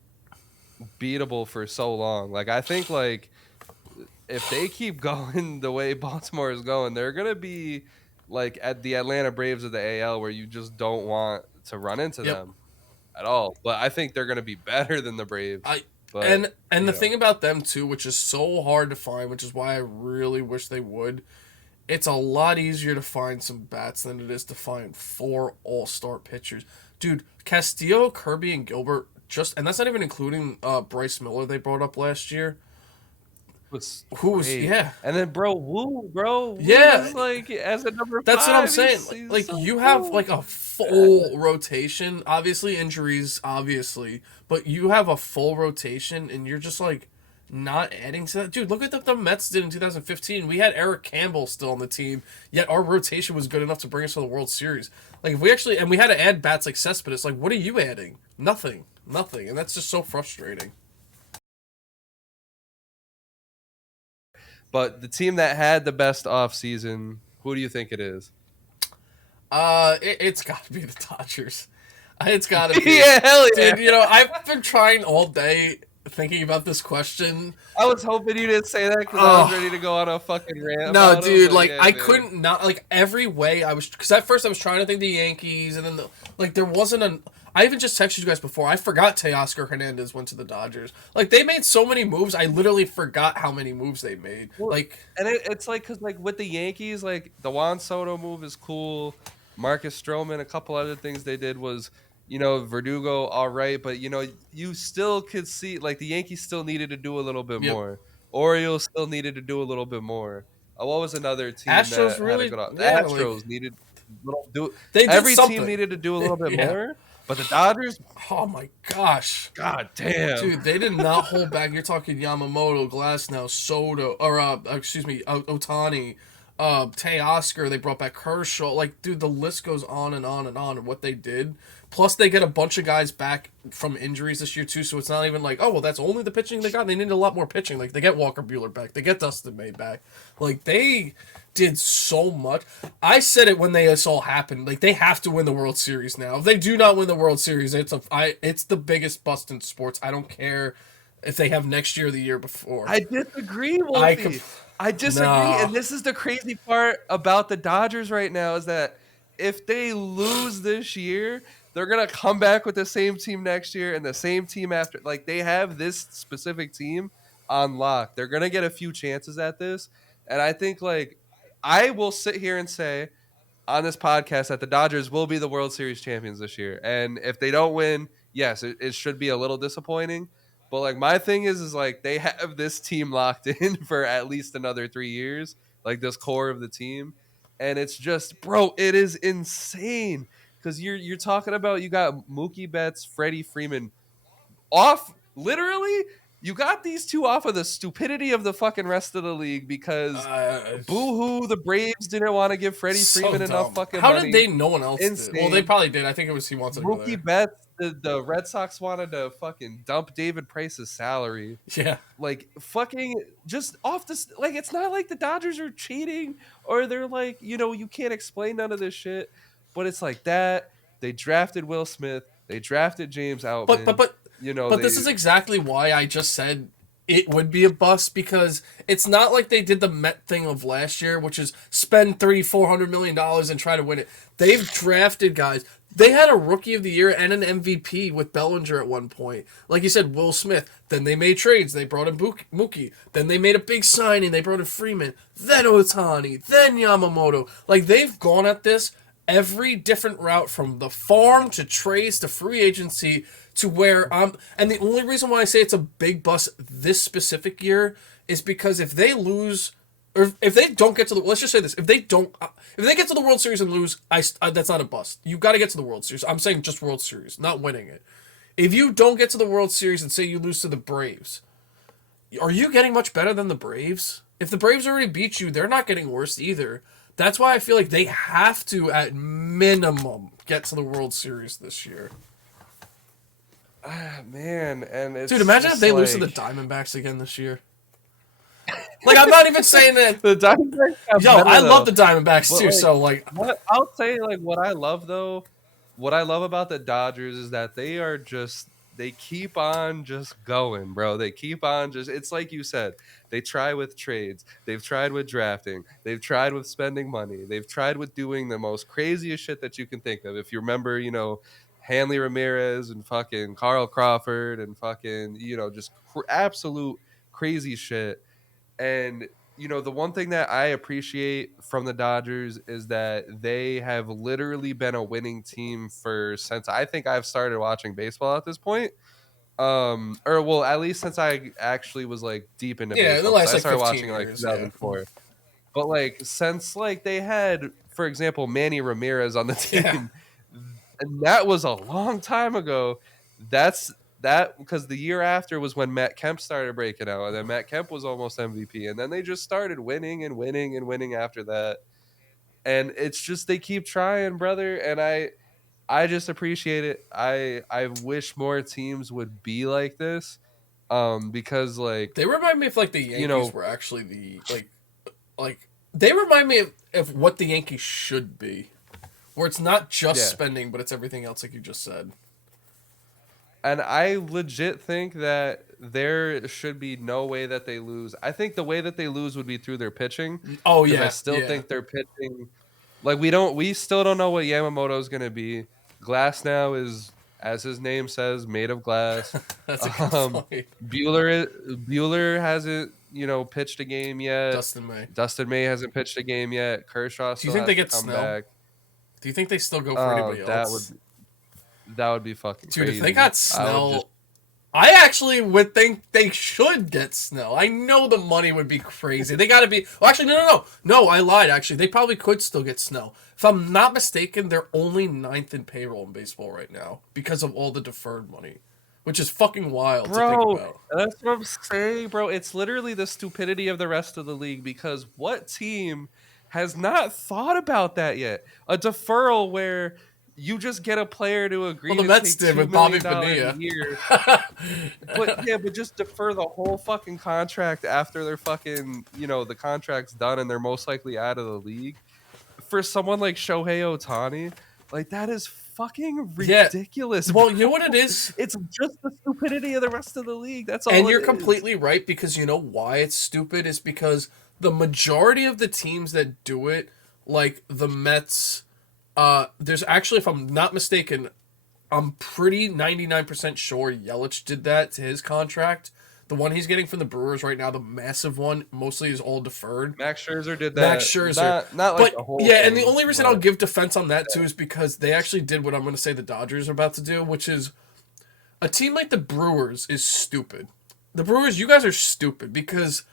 beatable for so long. Like I think like if they keep going the way Baltimore is going, they're gonna be like at the Atlanta Braves of the AL, where you just don't want to run into Yep. them at all. But I think they're gonna be better than the Braves. I But and you the know, thing about them too, which is so hard to find, which is why I really wish they would. It's a lot easier to find some bats than it is to find 4 all-star pitchers. Dude, Castillo, Kirby, and Gilbert and that's not even including Bryce Miller they brought up last year. was Who was great. yeah. And then Woo Yeah, is like as a number that's what I'm 5. saying. He's Like so you have cool. like a full rotation. Obviously injuries, obviously, but you have a full rotation, and you're just like not adding to that. Dude, look at the Mets did in 2015. We had Eric Campbell still on the team, yet our rotation was good enough to bring us to the World Series. Like if we actually and we had to add bats like Cespedes. Like what are you adding? Nothing, nothing, and that's just so frustrating. But the team that had the best offseason, who do you think it is? It's got to be the Dodgers. It's got to be, Yeah, hell yeah. dude. You know, I've been trying all day thinking about this question. I was hoping you didn't say that because I was ready Oh to go on a fucking rant no, about him. dude! But Like yeah, I man. couldn't not like every way I was because at first I was trying to think the Yankees and then like there wasn't an. I even just texted you guys before. I forgot Teoscar Hernandez went to the Dodgers. Like they made so many moves, I literally forgot how many moves they made. Well, Like and it's like because like with the Yankees, like the Juan Soto move is cool. Marcus Stroman, a couple other things they did was, Verdugo, all right, but you still could see like the Yankees still needed to do a little bit yep, more. Orioles still needed to do a little bit more. What was another team Astros that had a really good? The yeah like Astros needed do. they did Every team something. needed to do a little bit Yeah. more, but the Dodgers, Oh my gosh. god damn. Dude, they did not hold back. You're talking Yamamoto, Glasnow, Soto, or excuse me, Otani, Teoscar. They brought back Kershaw. Like, dude, the list goes on and on and on. And what they did. Plus, they get a bunch of guys back from injuries this year too. So it's not even like, oh well, that's only the pitching they got. They need a lot more pitching. Like they get Walker Bueller back. They get Dustin May back. Like they did so much. I said it when this all happened. Like they have to win the World Series now. If they do not win the World Series, it's the biggest bust in sports. I don't care if they have next year or the year before. I disagree, I could Wolfie. I disagree, nah. and this is the crazy part about the Dodgers right now is that if they lose this year, they're gonna come back with the same team next year and the same team after. Like they have this specific team on lock. They're gonna get a few chances at this, and I think like I will sit here and say on this podcast that the Dodgers will be the World Series champions this year. And if they don't win, yes, it should be a little disappointing. But like my thing is like they have this team locked in for at least another 3 years, like this core of the team. And it's just, bro, it is insane. Because you're talking about you got Mookie Betts, Freddie Freeman off literally you got these two off of the stupidity of the fucking rest of the league because boo-hoo, the Braves didn't want to give Freddie So Freeman enough dumb. fucking How money. did they? No one else did. Well, they Insane. probably did. I think it was he wanted to go there. Mookie Betts, the Red Sox wanted to fucking dump David Price's salary. Yeah. Like fucking just off this. Like it's not like the Dodgers are cheating or they're like, you can't explain none of this shit. But it's like that. They drafted Will Smith. They drafted James But Outman. but but but They this is exactly why I just said it would be a bust, because it's not like they did the Met thing of last year, which is spend $300-400 million and try to win it. They've drafted guys. They had a Rookie of the Year and an MVP with Bellinger at one point. Like you said, Will Smith. Then they made trades. They brought in Mookie. Then they made a big signing. They brought in Freeman. Then Ohtani. Then Yamamoto. Like, they've gone at this every different route from the farm to trades to free agency to where and the only reason why I say it's a big bust this specific year is because if they lose, or if they don't get to the, let's just say this, if they get to the World Series and lose, that's not a bust. You got to get to the World Series. I'm saying just World Series, not winning it. If you don't get to the World Series and say you lose to the Braves, are you getting much better than the Braves? If the Braves already beat you, they're not getting worse either. That's why I feel like they have to, at minimum, get to the World Series this year. Man, and it's dude, imagine if they lose to the Diamondbacks again this year. Like, I'm not even saying that. The Diamondbacks. I love the Diamondbacks too. So like, I'll say like what I love about the Dodgers is that they keep on just going, bro. They keep on just. It's like you said. They try with trades. They've tried with drafting. They've tried with spending money. They've tried with doing the most craziest shit that you can think of. If you remember, Hanley Ramirez and fucking Carl Crawford and fucking, just absolute crazy shit. And, the one thing that I appreciate from the Dodgers is that they have literally been a winning team since I think I've started watching baseball at this point. Or well, at least since I actually was like deep into baseball. the last I like started 15 watching like years, 2004. Yeah. But like since like they had, for example, Manny Ramirez on the team, and that was a long time ago. That's because the year after was when Matt Kemp started breaking out, and then Matt Kemp was almost MVP, and then they just started winning and winning and winning after that. And it's just they keep trying, brother, and I just appreciate it. I wish more teams would be like this, because like they remind me of like the Yankees were actually the like they remind me of what the Yankees should be. Where it's not just spending, but it's everything else, like you just said. And I legit think that there should be no way that they lose. I think the way that they lose would be through their pitching. Oh yeah, I still think their pitching. Like we still don't know what Yamamoto is gonna be. Glass now is, as his name says, made of glass. That's a good point. Bueller hasn't pitched a game yet. Dustin May hasn't pitched a game yet. Kershaw still has to come back. Do you think they still go for anybody else? That would be fucking crazy. Dude, if they got Snell, I actually would think they should get Snell. I know the money would be crazy. They got to be... Well, actually, no, I lied, actually. They probably could still get Snell. If I'm not mistaken, they're only 9th in payroll in baseball right now because of all the deferred money, which is fucking wild to think about. That's what I'm saying, bro. It's literally the stupidity of the rest of the league because what team has not thought about that yet? A deferral where you just get a player to agree. Well, the Mets did with Bobby Bonilla. but just defer the whole fucking contract after they're fucking, the contract's done and they're most likely out of the league. For someone like Shohei Ohtani, like that is fucking ridiculous. Well, you know what it is? It's just the stupidity of the rest of the league. That's all. And you're completely right, because you know why it's stupid is because the majority of the teams that do it, like the Mets, there's actually, if I'm not mistaken, I'm pretty 99% sure Yelich did that to his contract. The one he's getting from the Brewers right now, the massive one, mostly is all deferred. Max Scherzer did Max that. Scherzer. Not like But the whole yeah, and the thing, only reason I'll but give defense on that too is because they actually did what I'm going to say the Dodgers are about to do, which is a team like the Brewers is stupid. The Brewers, you guys are stupid because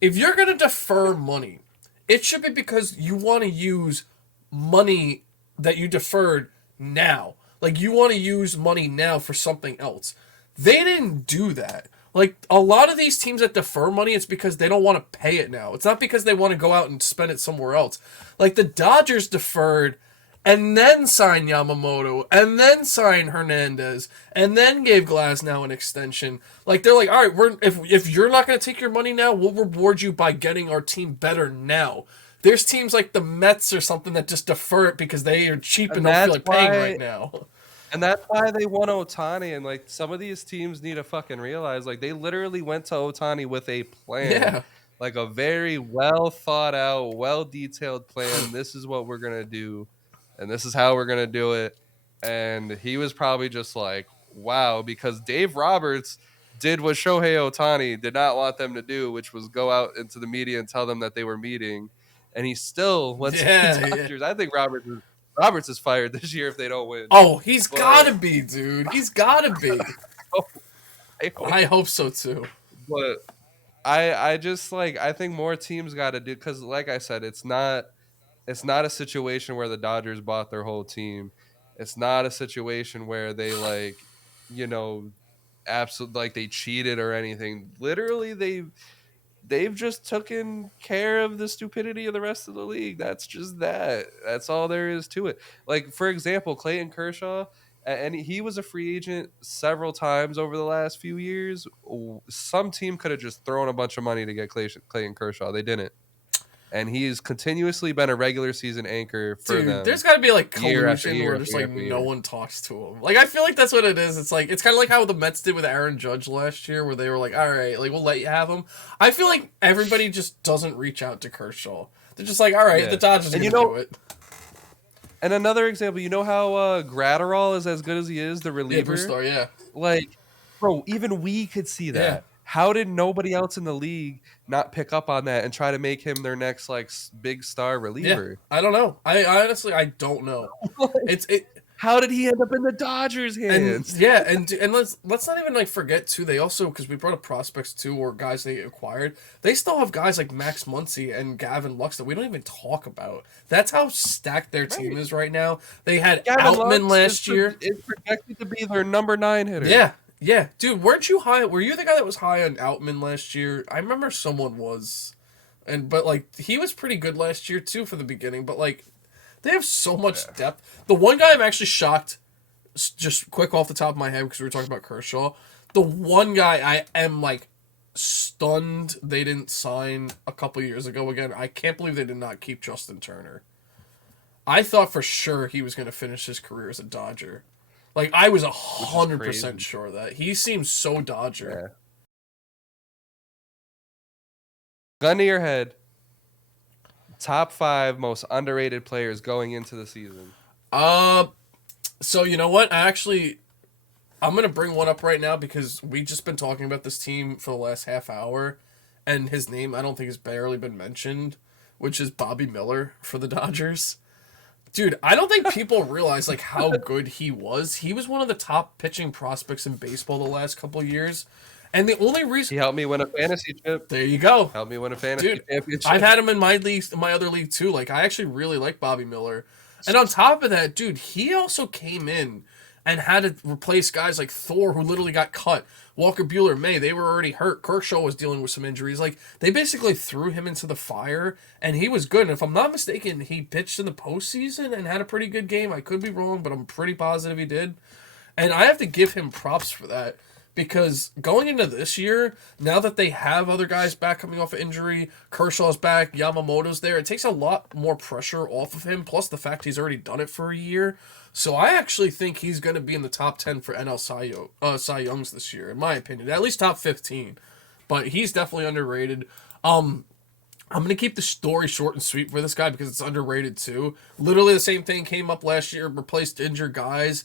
if you're going to defer money, it should be because you want to use money that you deferred now. Like you want to use money now for something else. They didn't do that. Like a lot of these teams that defer money, it's because they don't want to pay it now. It's not because they want to go out and spend it somewhere else. Like the Dodgers deferred and then signed Yamamoto and then signed Hernandez and then gave Glasnow an extension. Like they're like, all right, if you're not going to take your money now, we'll reward you by getting our team better now. There's teams like the Mets or something that just defer it because they are cheap and don't feel like paying right now. And that's why they want Ohtani. And like some of these teams need to fucking realize, like they literally went to Ohtani with a plan, Yeah. like a very well thought out, well detailed plan. This is what we're gonna do, and this is how we're gonna do it. And he was probably just like, wow, because Dave Roberts did what Shohei Ohtani did not want them to do, which was go out into the media and tell them that they were meeting. And he still went to the Yeah. Dodgers. I think Roberts is fired this year if they don't win. Oh, he's But gotta be, dude. He's gotta be. I hope so too. But I just like I think more teams got to do because like I said, it's not a situation where the Dodgers bought their whole team. It's not a situation where they like you know absolutely like they cheated or anything. Literally, they've just taken care of the stupidity of the rest of the league. That's just that. That's all there is to it. Like for example, Clayton Kershaw, and he was a free agent several times over the last few years. Some team could have just thrown a bunch of money to get Clayton Kershaw. They didn't. And he's continuously been a regular season anchor for Dude, them. there's got to be like Year after collusion year where after just year like after no year. one talks to him. Like I feel like that's what it is. It's like it's kind of like how the Mets did with Aaron Judge last year, where they were like, "All right, like we'll let you have him." I feel like everybody just doesn't reach out to Kershaw. They're just like, "All right, Yeah. the Dodgers are And gonna do it." And another example, you know how Gratterall is as good as he is, the Yeah, reliever? Brewstar, yeah. Like, bro, even we could see that. Yeah. How did nobody else in the league not pick up on that and try to make him their next like big star Yeah, reliever? I don't know. I honestly I don't know. It's it How did he end up in the Dodgers' and hands? yeah, and let's not even like forget too. They also because we brought up prospects too, or guys they acquired. They still have guys like Max Muncy and Gavin Lux that we don't even talk about. That's how stacked their team Right. is right now. They had Gavin Outman Lux last year. is projected to be their number 9 hitter. Yeah, yeah, dude. Weren't you high? Were you the guy that was high on Outman last year? I remember someone was, but like he was pretty good last year too for the beginning. But like they have so much depth. The one guy I'm actually shocked. Just quick off the top of my head because we were talking about Kershaw. The one guy I am like stunned they didn't sign a couple years ago again. I can't believe they did not keep Justin Turner. I thought for sure he was going to finish his career as a Dodger. Like I was 100% sure of that. He seems so Dodger. Yeah. Gun to your head. Top 5 most underrated players going into the season. So you know what? I'm gonna bring one up right now because we've just been talking about this team for the last half hour, and his name I don't think has barely been mentioned, which is Bobby Miller for the Dodgers. Dude, I don't think people realize like how good he was. He was one of the top pitching prospects in baseball the last couple of years, and the only reason He helped me win a fantasy chip. there you go. Helped me win a fantasy Dude, championship. I've had him in my league, my other league too. Like I actually really like Bobby Miller. And on top of that, dude, he also came in and had to replace guys like Thor, who literally got cut. Walker Buehler, May, they were already hurt. Kershaw was dealing with some injuries. Like they basically threw him into the fire, and he was good. And if I'm not mistaken, he pitched in the postseason and had a pretty good game. I could be wrong, but I'm pretty positive he did. And I have to give him props for that. Because going into this year, now that they have other guys back coming off of injury, Kershaw's back, Yamamoto's there, it takes a lot more pressure off of him, plus the fact he's already done it for a year. So I actually think he's going to be in the top 10 for NL Cy Youngs this year, in my opinion. At least top 15. But he's definitely underrated. I'm going to keep the story short and sweet for this guy because it's underrated too. Literally the same thing came up last year, replaced injured guys.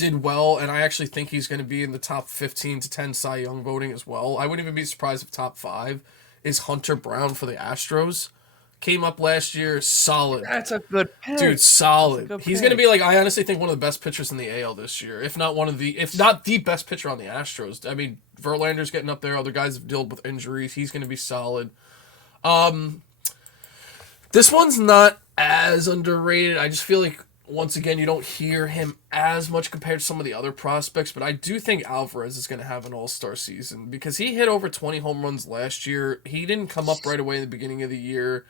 did well, and I actually think he's going to be in the top 15 to 10 Cy Young voting as well. I wouldn't even be surprised if top 5 is Hunter Brown for the Astros. Came up last year, solid. That's a good Dude, pick. That's a solid. good He's going to pick. be like, I honestly think one of the best pitchers in the AL this year, if not one of the, if not the best pitcher on the Astros. I mean, Verlander's getting up there. Other guys have dealt with injuries. He's going to be solid. This one's not as underrated. I just feel like once again you don't hear him as much compared to some of the other prospects, but I do think Alvarez is going to have an all-star season because he hit over 20 home runs last year. He didn't come up right away in the beginning of the year.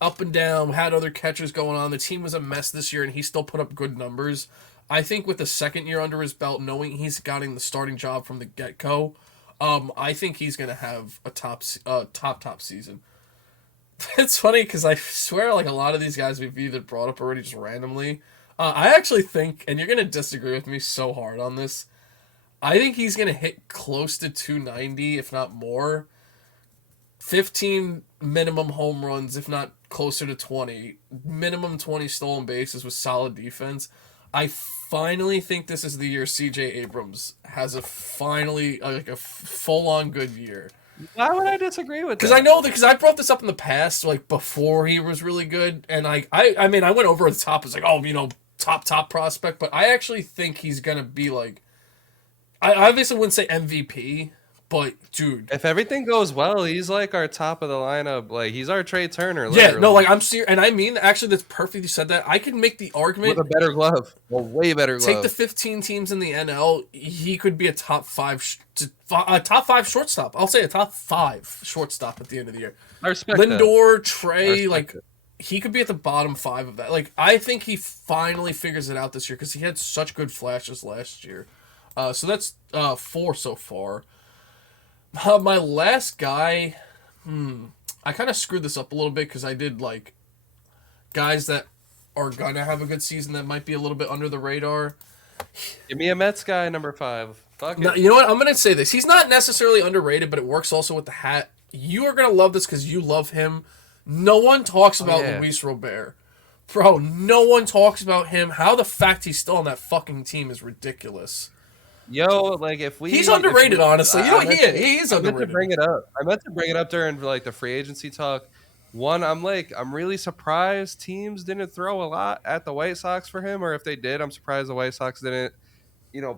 Up and down, had other catchers going on. The team was a mess this year and he still put up good numbers. I think with the second year under his belt, knowing he's getting the starting job from the get-go, I think he's going to have a top season. It's funny because I swear, like a lot of these guys we've either brought up already just randomly. I actually think, and you're gonna disagree with me so hard on this. I think he's gonna hit close to 290, if not more. 15 minimum home runs, if not closer to 20. Minimum 20 stolen bases with solid defense. I finally think this is the year C.J. Abrams has a finally like a full on good year. Why would I disagree with Because that? I know that because I brought this up in the past, like before he was really good, and I mean I went over the top as like, oh, top prospect, but I actually think he's gonna be like, I obviously wouldn't say MVP, but dude, If everything goes well, he's like our top of the lineup. Like he's our Trey Turner, yeah, no, literally, like I'm serious, and I mean actually that's perfect. You said that. I can make the with argument. a better glove, a way better Take the glove. 15 teams in the NL. He could be a top 5 shortstop. I'll say a top 5 shortstop at the end of the year. I respect that. Lindor, I Trey, respect like it. he could be at the bottom 5 of that. Like I think he finally figures it out this year because he had such good flashes last year. So that's 4 so far. My last guy, I kind of screwed this up a little bit because I did like guys that are gonna have a good season that might be a little bit under the radar. Give me a Mets guy, number 5. Fuck Now, it. you know what? I'm gonna say this. He's not necessarily underrated, but it works also with the hat. You are gonna love this because you love him. No one talks about Yeah. Luis Robert. Bro, no one talks about him. How the fact he's still on that fucking team is ridiculous. Yo, like He's underrated, honestly. You know, I meant he is I meant to underrated. bring it up. I meant to bring it up during like the free agency talk. One, I'm really surprised teams didn't throw a lot at the White Sox for him, or if they did, I'm surprised the White Sox didn't,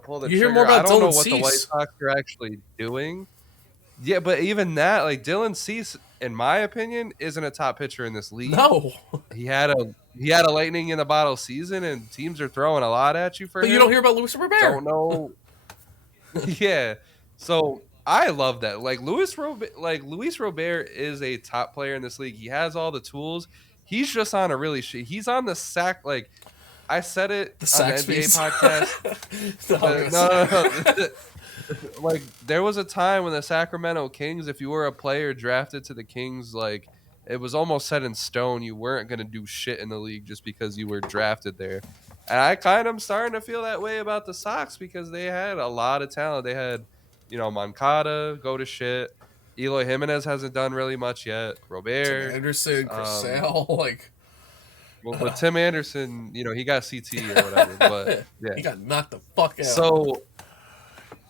pull the You hear more trigger. I about don't know Dylan what the White Cease. Sox are actually doing. Yeah, but even that, like Dylan Cease, in my opinion, isn't a top pitcher in this league. No. He had a lightning in the bottle season, and teams are throwing a lot at you for But you don't him. hear about Luis Don't Robert. know. Yeah. So I love that. Luis Robert is a top player in this league. He has all the tools. He's just on a he's on the sack. Like I said it The on the Sax NBA piece. podcast. No, I'm But gonna no, say. no, no. Like there was a time when the Sacramento Kings, if you were a player drafted to the Kings, like it was almost set in stone you weren't gonna do shit in the league just because you were drafted there. And I kind of am starting to feel that way about the Sox because they had a lot of talent. They had, Moncada go to shit. Eloy Jimenez hasn't done really much yet. Tim Robert. Anderson, Chris Um, Sale, like well, with Tim Anderson, he got CT or whatever. But yeah. he got knocked the fuck out. So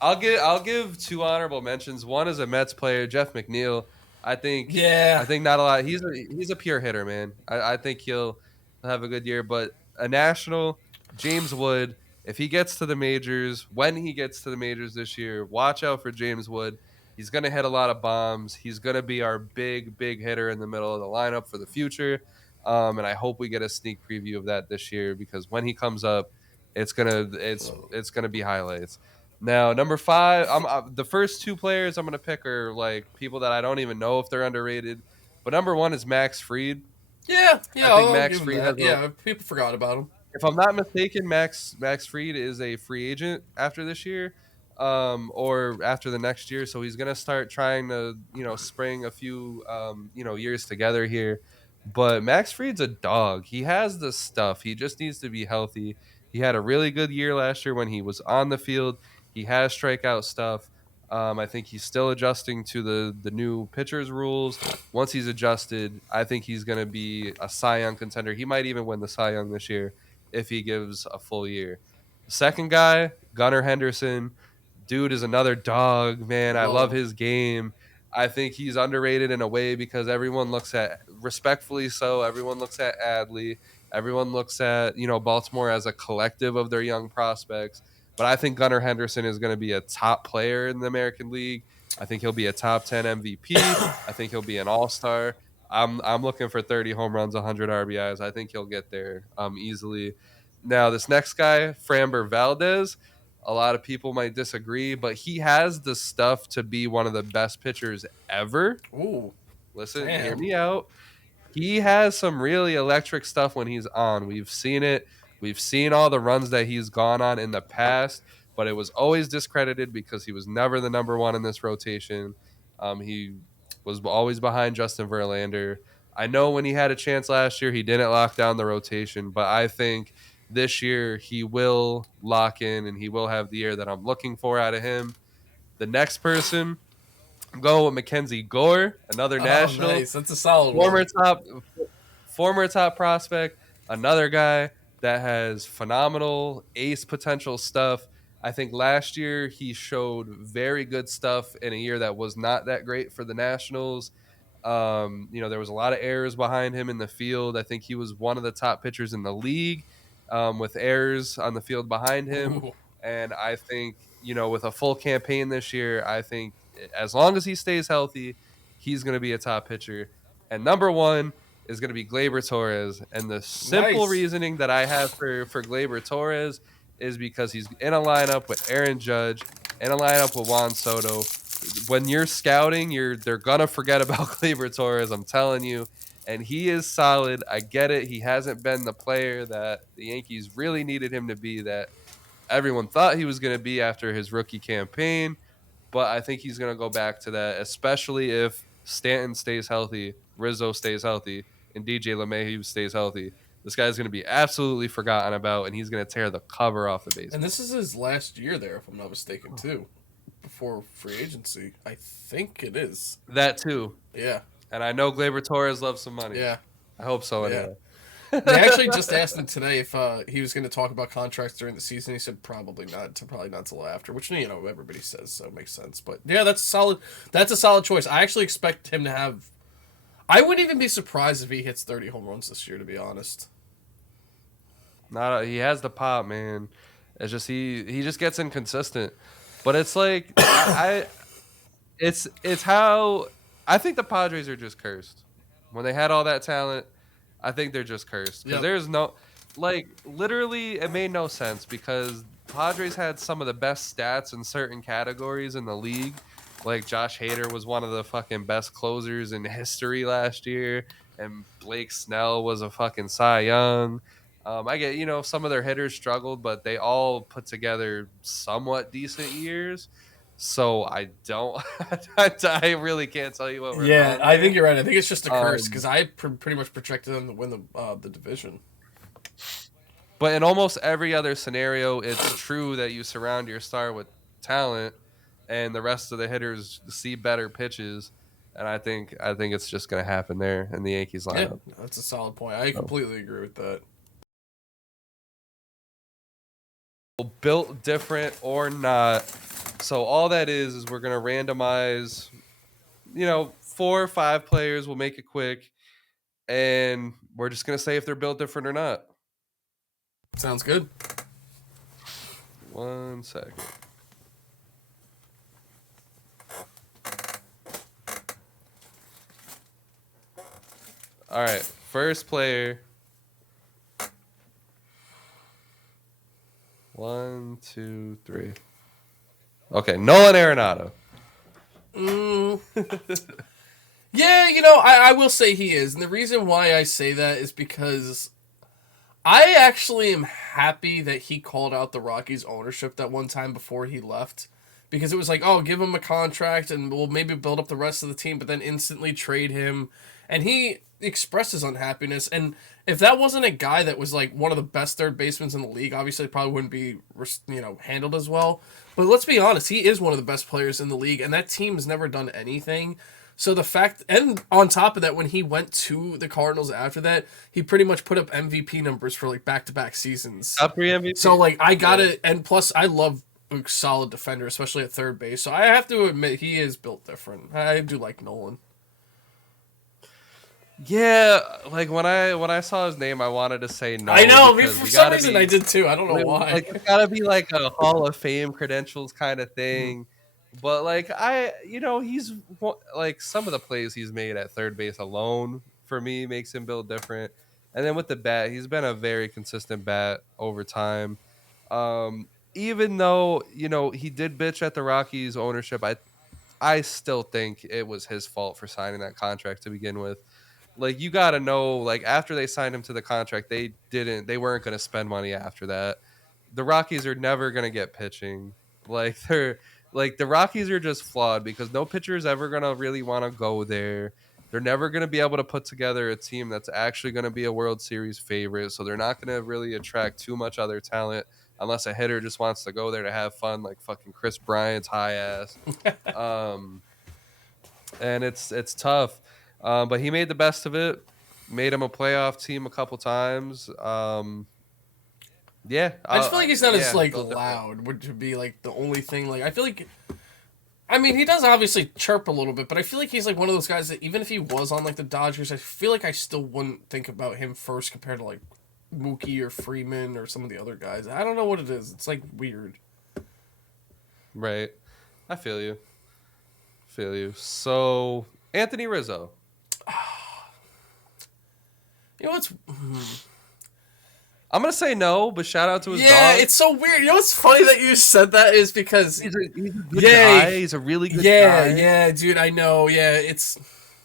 I'll give 2 honorable mentions. One is a Mets player, Jeff McNeil. I think I Yeah. think not a lot. He's a pure hitter, man. I think he'll have a good year. But a national, James Wood, if he gets to the majors, when he gets to the majors this year, watch out for James Wood. He's gonna hit a lot of bombs. He's gonna be our big hitter in the middle of the lineup for the future. And I hope we get a sneak preview of that this year because when he comes up, it's gonna be highlights. Now, number 5, the first 2 players I'm gonna pick are like people that I don't even know if they're underrated. But number 1 is Max Fried. Yeah, I think I'll Max give him Fried that. Yeah, people forgot about him. if I'm not mistaken, Max Fried is a free agent after this year, or after the next year. So he's gonna start trying to spring a few years together here. But Max Fried's a dog. He has the stuff. He just needs to be healthy. He had a really good year last year when he was on the field. He has strikeout stuff. I think he's still adjusting to the new pitchers rules. Once he's adjusted, I think he's going to be a Cy Young contender. He might even win the Cy Young this year if he gives a full year. Second guy, Gunnar Henderson. Dude is another dog, man. I Love love him. his game. I think he's underrated in a way because everyone looks at, respectfully so, everyone looks at Adley. Everyone looks at, Baltimore as a collective of their young prospects. But I think Gunnar Henderson is going to be a top player in the American League. I think he'll be a top 10 MVP. I think he'll be an all-star. I'm looking for 30 home runs, 100 RBIs. I think he'll get there easily. Now, this next guy, Framber Valdez, a lot of people might disagree, but he has the stuff to be one of the best pitchers ever. Ooh, Listen, hear damn. me out. He has some really electric stuff when he's on. We've seen it. We've seen all the runs that he's gone on in the past, but it was always discredited because he was never the number one in this rotation. He was always behind Justin Verlander. I know when he had a chance last year, he didn't lock down the rotation, but I think this year he will lock in and he will have the year that I'm looking for out of him. The next person, I'm going with Mackenzie Gore, another Oh, national, nice. That's a solid former one. top former top prospect, another guy that has phenomenal ace potential stuff. I think last year he showed very good stuff in a year that was not that great for the Nationals. There was a lot of errors behind him in the field. I think he was one of the top pitchers in the league with errors on the field behind him. Ooh, And I think, with a full campaign this year, I think as long as he stays healthy, he's going to be a top pitcher. And number one is going to be Gleyber Torres. And the simple nice. reasoning that I have for Gleyber Torres is because he's in a lineup with Aaron Judge, in a lineup with Juan Soto. When you're scouting, they're gonna forget about Gleyber Torres. I'm telling you, and he is solid. I get it. He hasn't been the player that the Yankees really needed him to be. That everyone thought he was going to be after his rookie campaign, but I think he's going to go back to that, especially if Stanton stays healthy, Rizzo stays healthy, and DJ LeMahieu stays healthy. This guy's going to be absolutely forgotten about, and he's going to tear the cover off the And baseball. this is his last year there, if I'm not mistaken, too. Before free agency. I think it is. That too. Yeah. And I know Gleyber Torres loves some money. Yeah. I hope so Yeah. anyway. They actually just asked him today if he was going to talk about contracts during the season. He said probably not. Probably not till after, which everybody says, so it makes sense. But yeah, that's solid. That's a solid choice. I actually expect him to have. I wouldn't even be surprised if he hits 30 home runs this year. To be honest. He has the pop, man. It's just he just gets inconsistent. But it's like it's how I think the Padres are just cursed. When they had all that talent, I think they're just cursed because Yep. there's no, like, literally it made no sense because Padres had some of the best stats in certain categories in the league. Like Josh Hader was one of the fucking best closers in history last year, and Blake Snell was a fucking Cy Young. I get, some of their hitters struggled, but they all put together somewhat decent years. So I don't, I really can't tell you what went Yeah, wrong I think there. you're right. I think it's just a curse Um, because I pretty much projected them to win the division. but in almost every other scenario, it's true that you surround your star with talent, and the rest of the hitters see better pitches. And I think it's just going to happen there in the Yankees Yeah, lineup. that's a solid point. I So, completely agree with that. built different or not. So all that is we're going to randomize, 4 or 5 players. We'll make it quick, and we're just going to say if they're built different or not. Sounds good. 1 second. All right, first player. 1, 2, 3. Okay, Nolan Arenado. Mm. Yeah, I will say he is. And the reason why I say that is because I actually am happy that he called out the Rockies ownership that one time before he left. Because it was like, oh, give him a contract and we'll maybe build up the rest of the team, but then instantly trade him. And he expressed his unhappiness. And if that wasn't a guy that was like one of the best third basemen in the league, obviously it probably wouldn't be handled as well. But let's be honest, he is one of the best players in the league, and that team has never done anything. So the fact, and on top of that, when he went to the Cardinals after that, he pretty much put up MVP numbers for like back to back seasons. Top 3 So MVP. like I Yeah. gotta, and plus I love a solid defender, especially at third base. So I have to admit he is built different. I do like Nolan. Yeah, like when I saw his name, I wanted to say I no know. because For we some gotta reason I be did too. I don't know why. like it's gotta be like a Hall of Fame credentials kind of thing. But like he's like some of the plays he's made at third base alone for me makes him build different. And then with the bat, he's been a very consistent bat over time. Even though he did bitch at the Rockies ownership, I still think it was his fault for signing that contract to begin with. Like you got to know, like after they signed him to the contract, they weren't going to spend money after that. The Rockies are never going to get pitching. Like the Rockies are just flawed because no pitcher is ever going to really want to go there. They're never going to be able to put together a team that's actually going to be a World Series favorite. So they're not going to really attract too much other talent unless a hitter just wants to go there to have fun, like fucking Chris Bryant's high ass. Um, and it's tough. But he made the best of it. Made him a playoff team a couple times. Yeah, I just feel like he's not as yeah, like built different. loud, which would be like the only thing. Like I feel like, I mean, he does obviously chirp a little bit, but I feel like he's like one of those guys that even if he was on like the Dodgers, I feel like I still wouldn't think about him first compared to like Mookie or Freeman or some of the other guys. I don't know what it is. It's like weird. Right. I feel you. Feel you. So Anthony Rizzo. You know what's I'm gonna say no, but shout out to his yeah, dog. it's so weird. You know what's funny that you said that is because He's a good yeah, guy. He's a really good yeah, guy. yeah, dude. I know. Yeah, it's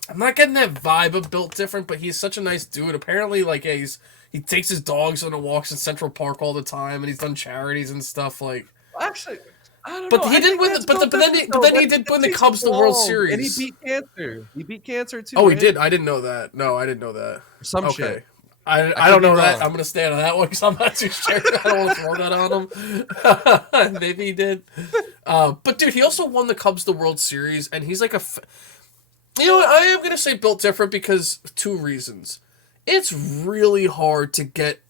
I'm not getting that vibe of built different, but he's such a nice dude. Apparently, like yeah, he takes his dogs on the walks in Central Park all the time, and he's done charities and stuff. Like, Actually, I don't but know. he I did think win. that's But built different but though. then he did win the Takes Cubs the World long, and he Series. beat cancer. He beat cancer too, Oh, he right? did. I didn't know that. No, I didn't know that. Or some Okay. shit. I I don't could be know that. wrong. I'm gonna stay out of that one because I'm not too sure. I don't want to throw that on him. Maybe he did. But dude, he also won the Cubs the World Series, and he's like you know what? I am gonna say built different because two reasons. It's really hard to get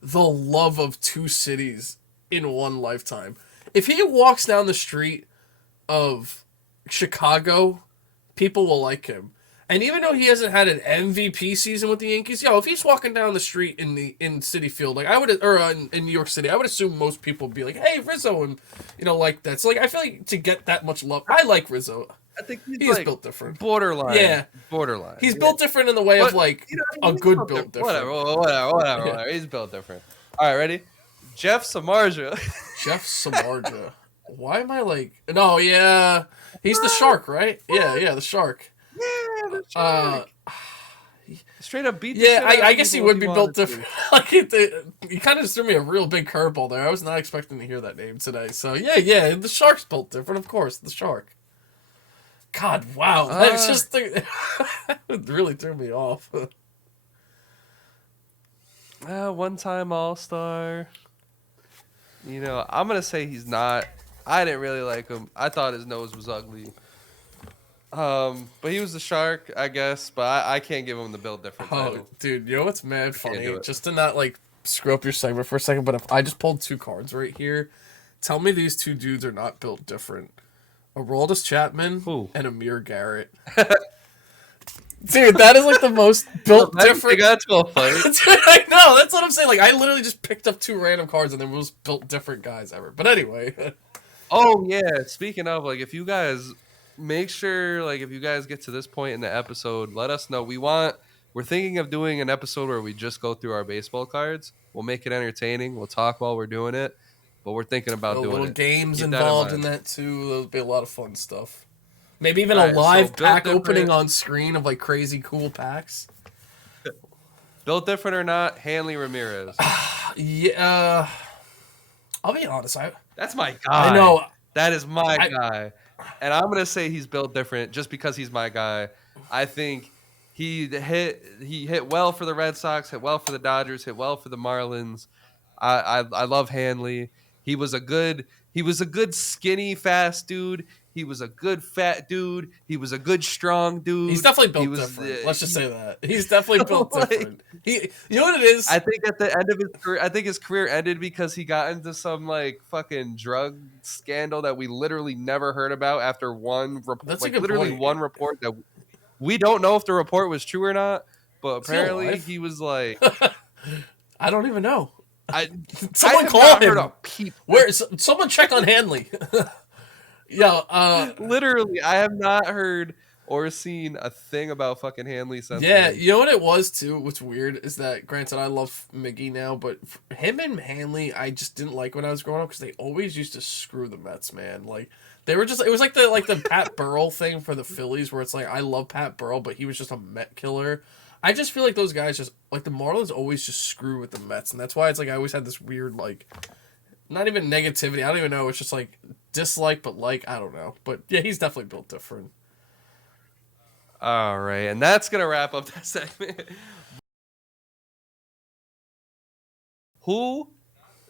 the love of two cities in one lifetime. If he walks down the street of Chicago, people will like him. And even though he hasn't had an MVP season with the Yankees, yo, if he's walking down the street in City Field, like I would, or in New York City, I would assume most people would be like, "Hey, Rizzo," and like that. So like, I feel like to get that much love, I like Rizzo. I think he's He is like built different. borderline, Yeah, borderline. he's Yeah. built different in the way of But like a he's good built built different. Whatever, different. Yeah. whatever. He's built different. All right, ready? Jeff Samardzija. Jeff Samardzija. Why am I like? No, yeah, he's the What? shark, right? Yeah, What? yeah, the shark. Yeah, the Uh, shark. Straight up beat the Yeah, shit out I of guess he people if would he be built wanted different. to. Like he kind of just threw me a real big curveball there. I was not expecting to hear that name today. So yeah, the shark's built different, of course. The shark. God, wow, that's Uh, just it really threw me off. One-time All-Star. I'm gonna say he's not. I didn't really like him. I thought his nose was ugly. But he was the shark, I guess. But I can't give him the build different Oh, title. dude, you know what's mad I can't do funny? it. Just to not like screw up your segment for a second, but if I just pulled two cards right here, tell me these two dudes are not built different. Aroldis Chapman Who? and Amir Garrett. Dude, that is like the most built They different. got to a fight. Dude, I know, that's what I'm saying. Like, I literally just picked up two random cards and they were just built different guys ever. But anyway. Oh yeah. Speaking of, like, if you guys make sure, like, if you guys get to this point in the episode, let us know. We're thinking of doing an episode where we just go through our baseball cards. We'll make it entertaining. We'll talk while we're doing it, but we're thinking about doing Little it. games Keep that in involved in mind. that too. That'll be a lot of fun stuff. Maybe even All a right, so live built pack different. opening on screen of like crazy cool packs. Built different or not, Hanley Ramirez. Yeah, I'll be honest. That's my guy. I know. That is my I guy. And I'm going to say he's built different just because he's my guy. I think he hit well for the Red Sox, hit well for the Dodgers, hit well for the Marlins. I love Hanley. He was a good skinny fast dude. He was a good fat dude. He was a good strong He's dude. definitely He built was different. Let's just say that. He's definitely built like, different. You know what it is? I think at the end of his career, I think his career ended because he got into some like fucking drug scandal that we literally never heard about after one report, That's a like good literally point. one report that we don't know if the report was true or not. But Is he apparently alive? he was like, I don't even know. I I Someone have call not heard a him. peep. Where? Someone check on Hanley. Yo, Literally, I have not heard or seen a thing about fucking Hanley since yeah, then. you know what it was too? What's weird is that, granted, I love Miggy now, but him and Hanley, I just didn't like when I was growing up because they always used to screw the Mets, man. Like they were just, it was like the Pat Burrell thing for the Phillies, where it's like I love Pat Burrell, but he was just a Met killer. I just feel like those guys just like the Marlins always just screw with the Mets, and that's why it's like I always had this weird like not even negativity. I don't even know. It's just like dislike, but like I don't know. But yeah, he's definitely built different. All right, and that's gonna wrap up that segment. Who,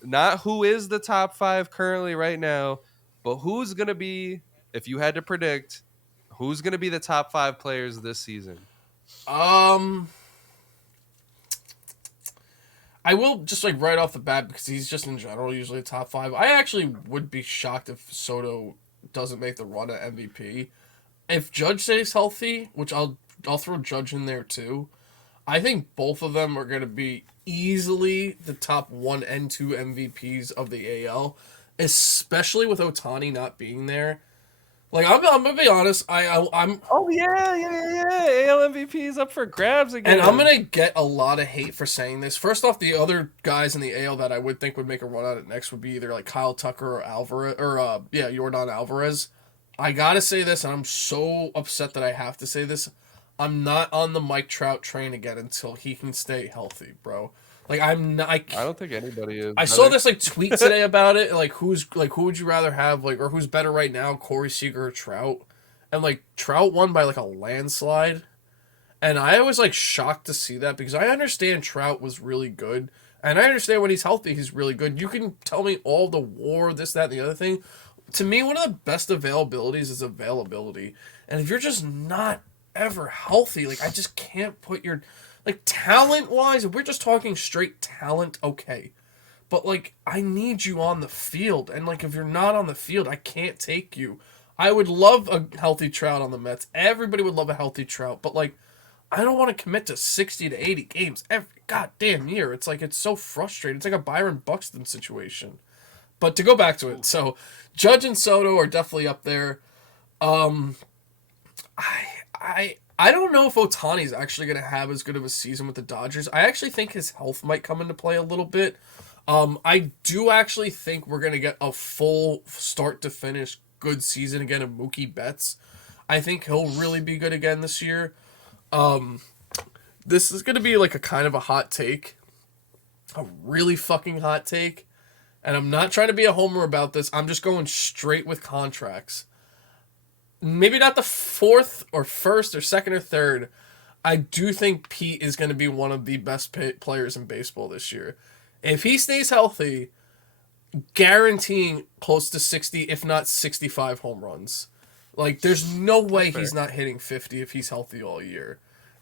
not who is the top five currently right now, but who's gonna be, if you had to predict, who's gonna be the top five players this season? Um, I will just like right off the bat because he's just in general usually a top five. I actually would be shocked if Soto doesn't make the run at MVP. If Judge stays healthy, which I'll throw Judge in there too. I think both of them are going to be easily the top 1 and 2 MVPs of the AL, especially with Otani not being there. Like I'm gonna be honest, I'm Oh yeah. AL MVP is up for grabs again. and I'm gonna get a lot of hate for saying this. First off, the other guys in the AL that I would think would make a run at it next would be either like Kyle Tucker or Alvarez or Yordan Alvarez. I gotta say this, and I'm so upset that I have to say this. I'm not on the Mike Trout train again until he can stay healthy, bro. Like I'm not. I don't think anybody is. I saw this like tweet today about it. Like who would you rather have like or who's better right now, Corey Seager or Trout? And like Trout won by like a landslide. And I was like shocked to see that because I understand Trout was really good. And I understand when he's healthy, he's really good. You can tell me all the war, this, that, and the other thing. To me, one of the best availabilities is availability. And if you're just not ever healthy, like I just can't put your like talent wise, if we're just talking straight talent, okay. But like I need you on the field. And like if you're not on the field, I can't take you. I would love a healthy Trout on the Mets. Everybody would love a healthy Trout, but like I don't want to commit to 60 to 80 games every goddamn year. It's like it's so frustrating. It's like a Byron Buxton situation. But to go back to it, so Judge and Soto are definitely up there. Um, I don't know if Otani's actually going to have as good of a season with the Dodgers. I actually think his health might come into play a little bit. I do actually think we're going to get a full start to finish good season again of Mookie Betts. I think he'll really be good again this year. This is going to be like a kind of a hot take. A really fucking hot take. And I'm not trying to be a homer about this. I'm just going straight with contracts. Maybe not the fourth or first or second or third. I do think Pete is going to be one of the best players in baseball this year. If he stays healthy, guaranteeing close to 60, if not 65 home runs. Like, there's no way he's not hitting 50 if he's healthy all year.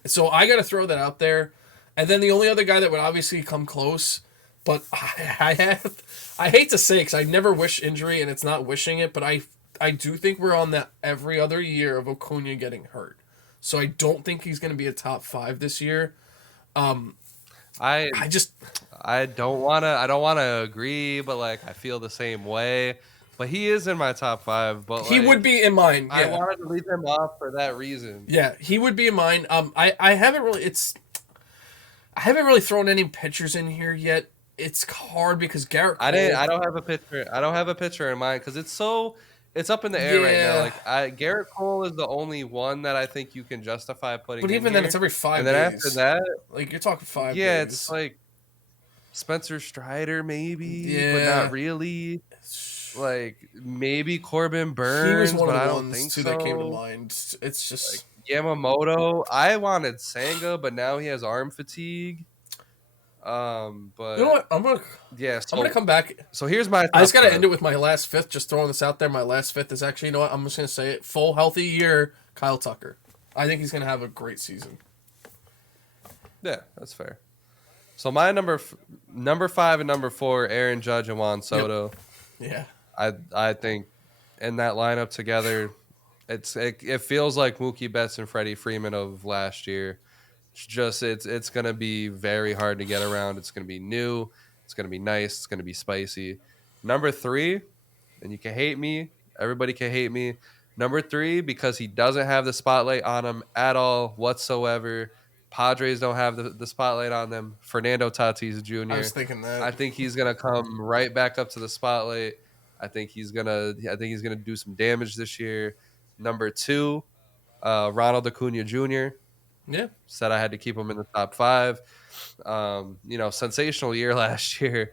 So I got to throw that out there. And then the only other guy that would obviously come close, but I hate to say it because I never wish injury and it's not wishing it, but I do think we're on that every other year of Acuna getting hurt. So I don't think he's going to be a top 5 this year. I I just I don't wanna agree, but like I feel the same way. But he is in my top five. But he like would be in mine. I Yeah. wanted to leave him off for that reason. Yeah, he would be in mine. I haven't really I haven't really thrown any pitchers in here yet. It's hard because Garrett Cole, I don't have a picture. I don't have a picture in mind because it's up in the air right now. yeah. Like Garrett Cole is the only one that I think you can justify putting But in even then, here. it's every 5 And then after days. that, Like you're talking 5 yeah, days. it's like Spencer Strider maybe, but Yeah. not really. Like maybe Corbin He Burns, was one but of I the don't ones think too so. that came to mind. It's Like just Yamamoto, I wanted Sanga, but now he has arm fatigue. You know But what? yeah, I'm gonna come back. so here's my I top just gotta end five. it with my last fifth. Just throwing this out there. My last fifth is actually, you know what? I'm just gonna say it. Full healthy year, Kyle Tucker. I think he's gonna have a great season. Yeah, that's fair. So my number five and number four, Aaron Judge and Juan Yep. Soto. Yeah. I think in that lineup together, it feels like Mookie Betts and Freddie Freeman of last year. It's gonna be very hard to get around. It's gonna be new. It's gonna be nice. It's gonna be spicy. Number three, and you can hate me. Everybody can hate me. Number three, because he doesn't have the spotlight on him at all whatsoever. Padres don't have the spotlight on them. Fernando Tatis I was Jr. thinking that. I think he's gonna come right back up to the spotlight. I think he's gonna do some damage this year. Number two, Ronald Acuna Jr. Yeah. Said I had to keep him in the top five. Sensational year last year.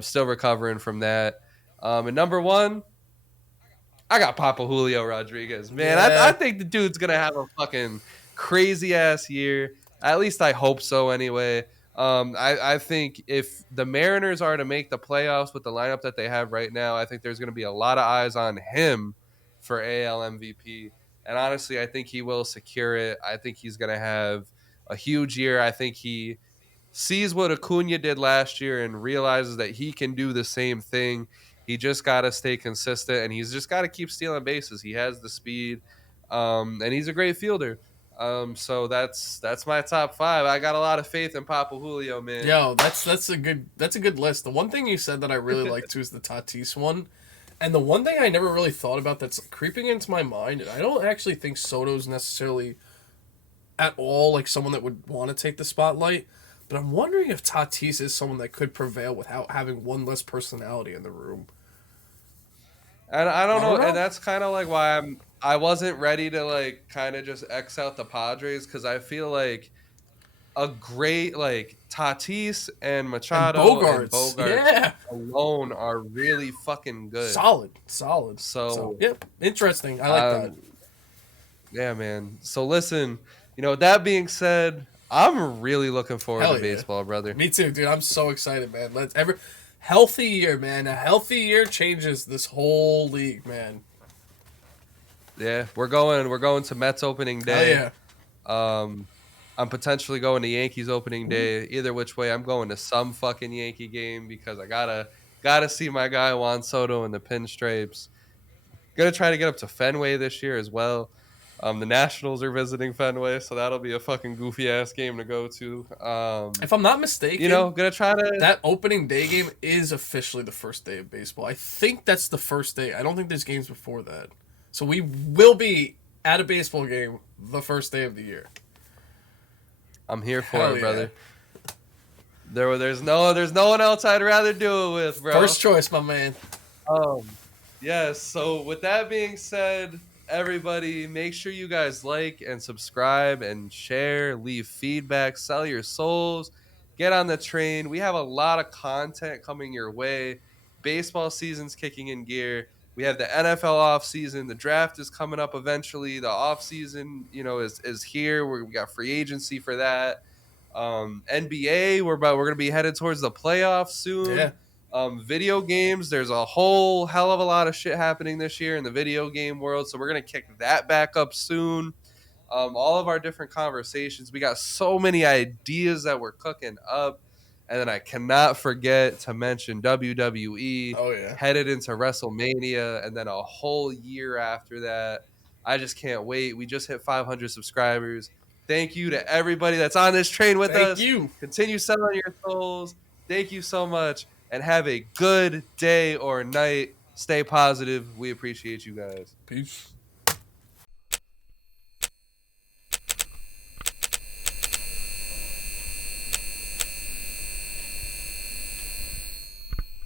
Still recovering from that. And number one, I got Papa Julio Rodriguez. Man, I Yeah. think the dude's gonna have a fucking crazy ass year. At least I hope so. Anyway, I think if the Mariners are to make the playoffs with the lineup that they have right now, I think there's gonna be a lot of eyes on him for AL MVP. And honestly, I think he will secure it. I think he's gonna have a huge year. I think he sees what Acuna did last year and realizes that he can do the same thing. He just got to stay consistent and he's just got to keep stealing bases. He has the speed, and he's a great fielder. So that's my top five. I got a lot of faith in Papa Julio, man. Yo, that's a good list. The one thing you said that I really liked too is the Tatis one. And the one thing I never really thought about that's creeping into my mind, and I don't actually think Soto's necessarily at all like someone that would want to take the spotlight. But I'm wondering if Tatis is someone that could prevail without having one less personality in the room. And I don't I know, don't and know. that's kind of like why I wasn't ready to like kind of just X out the Padres because I feel like a great like Tatis and And Machado and Bogarts, Bogarts yeah, alone are really fucking good. solid. So So, yeah, interesting. I like that. um, yeah, man. So listen, with that being said, I'm really looking forward to Hell yeah, baseball, brother. me too, dude. I'm so excited, man. Let's ever healthy year, man. A healthy year changes this whole league, man. Yeah, we're going to Mets opening Hell day. yeah. Um, I'm potentially going to Yankees opening day. Either which way, I'm going to some fucking Yankee game because I gotta see my guy Juan Soto in the pinstripes. Gonna try to get up to Fenway this year as well. The Nationals are visiting Fenway, so that'll be a fucking goofy ass game to go to. If I'm not mistaken, Gonna try to. that opening day game is officially the first day of baseball. I think that's the first day. I don't think there's games before that. So we will be at a baseball game the first day of the year. I'm here for Hell it, yeah. brother. There's no one else I'd rather do it with, bro. First choice, my man. Um, yes. So with that being said, everybody, make sure you guys like and subscribe and share, leave feedback, sell your souls, get on the train. We have a lot of content coming your way. Baseball season's kicking in gear. We have the NFL off season. The draft is coming up eventually. The off season, is here. We got free agency for that. NBA, we're going to be headed towards the playoffs soon. Yeah. Video games, there's a whole hell of a lot of shit happening this year in the video game world, so we're gonna kick that back up soon. All of our different conversations, we got so many ideas that we're cooking up, and then I cannot forget to mention WWE Oh yeah. headed into WrestleMania, and then a whole year after that. I just can't wait. We just hit 500 subscribers. Thank you to everybody that's on this train with Thank us. you. Continue selling your souls. Thank you so much and have a good day or night. Stay positive. We appreciate you guys. Peace.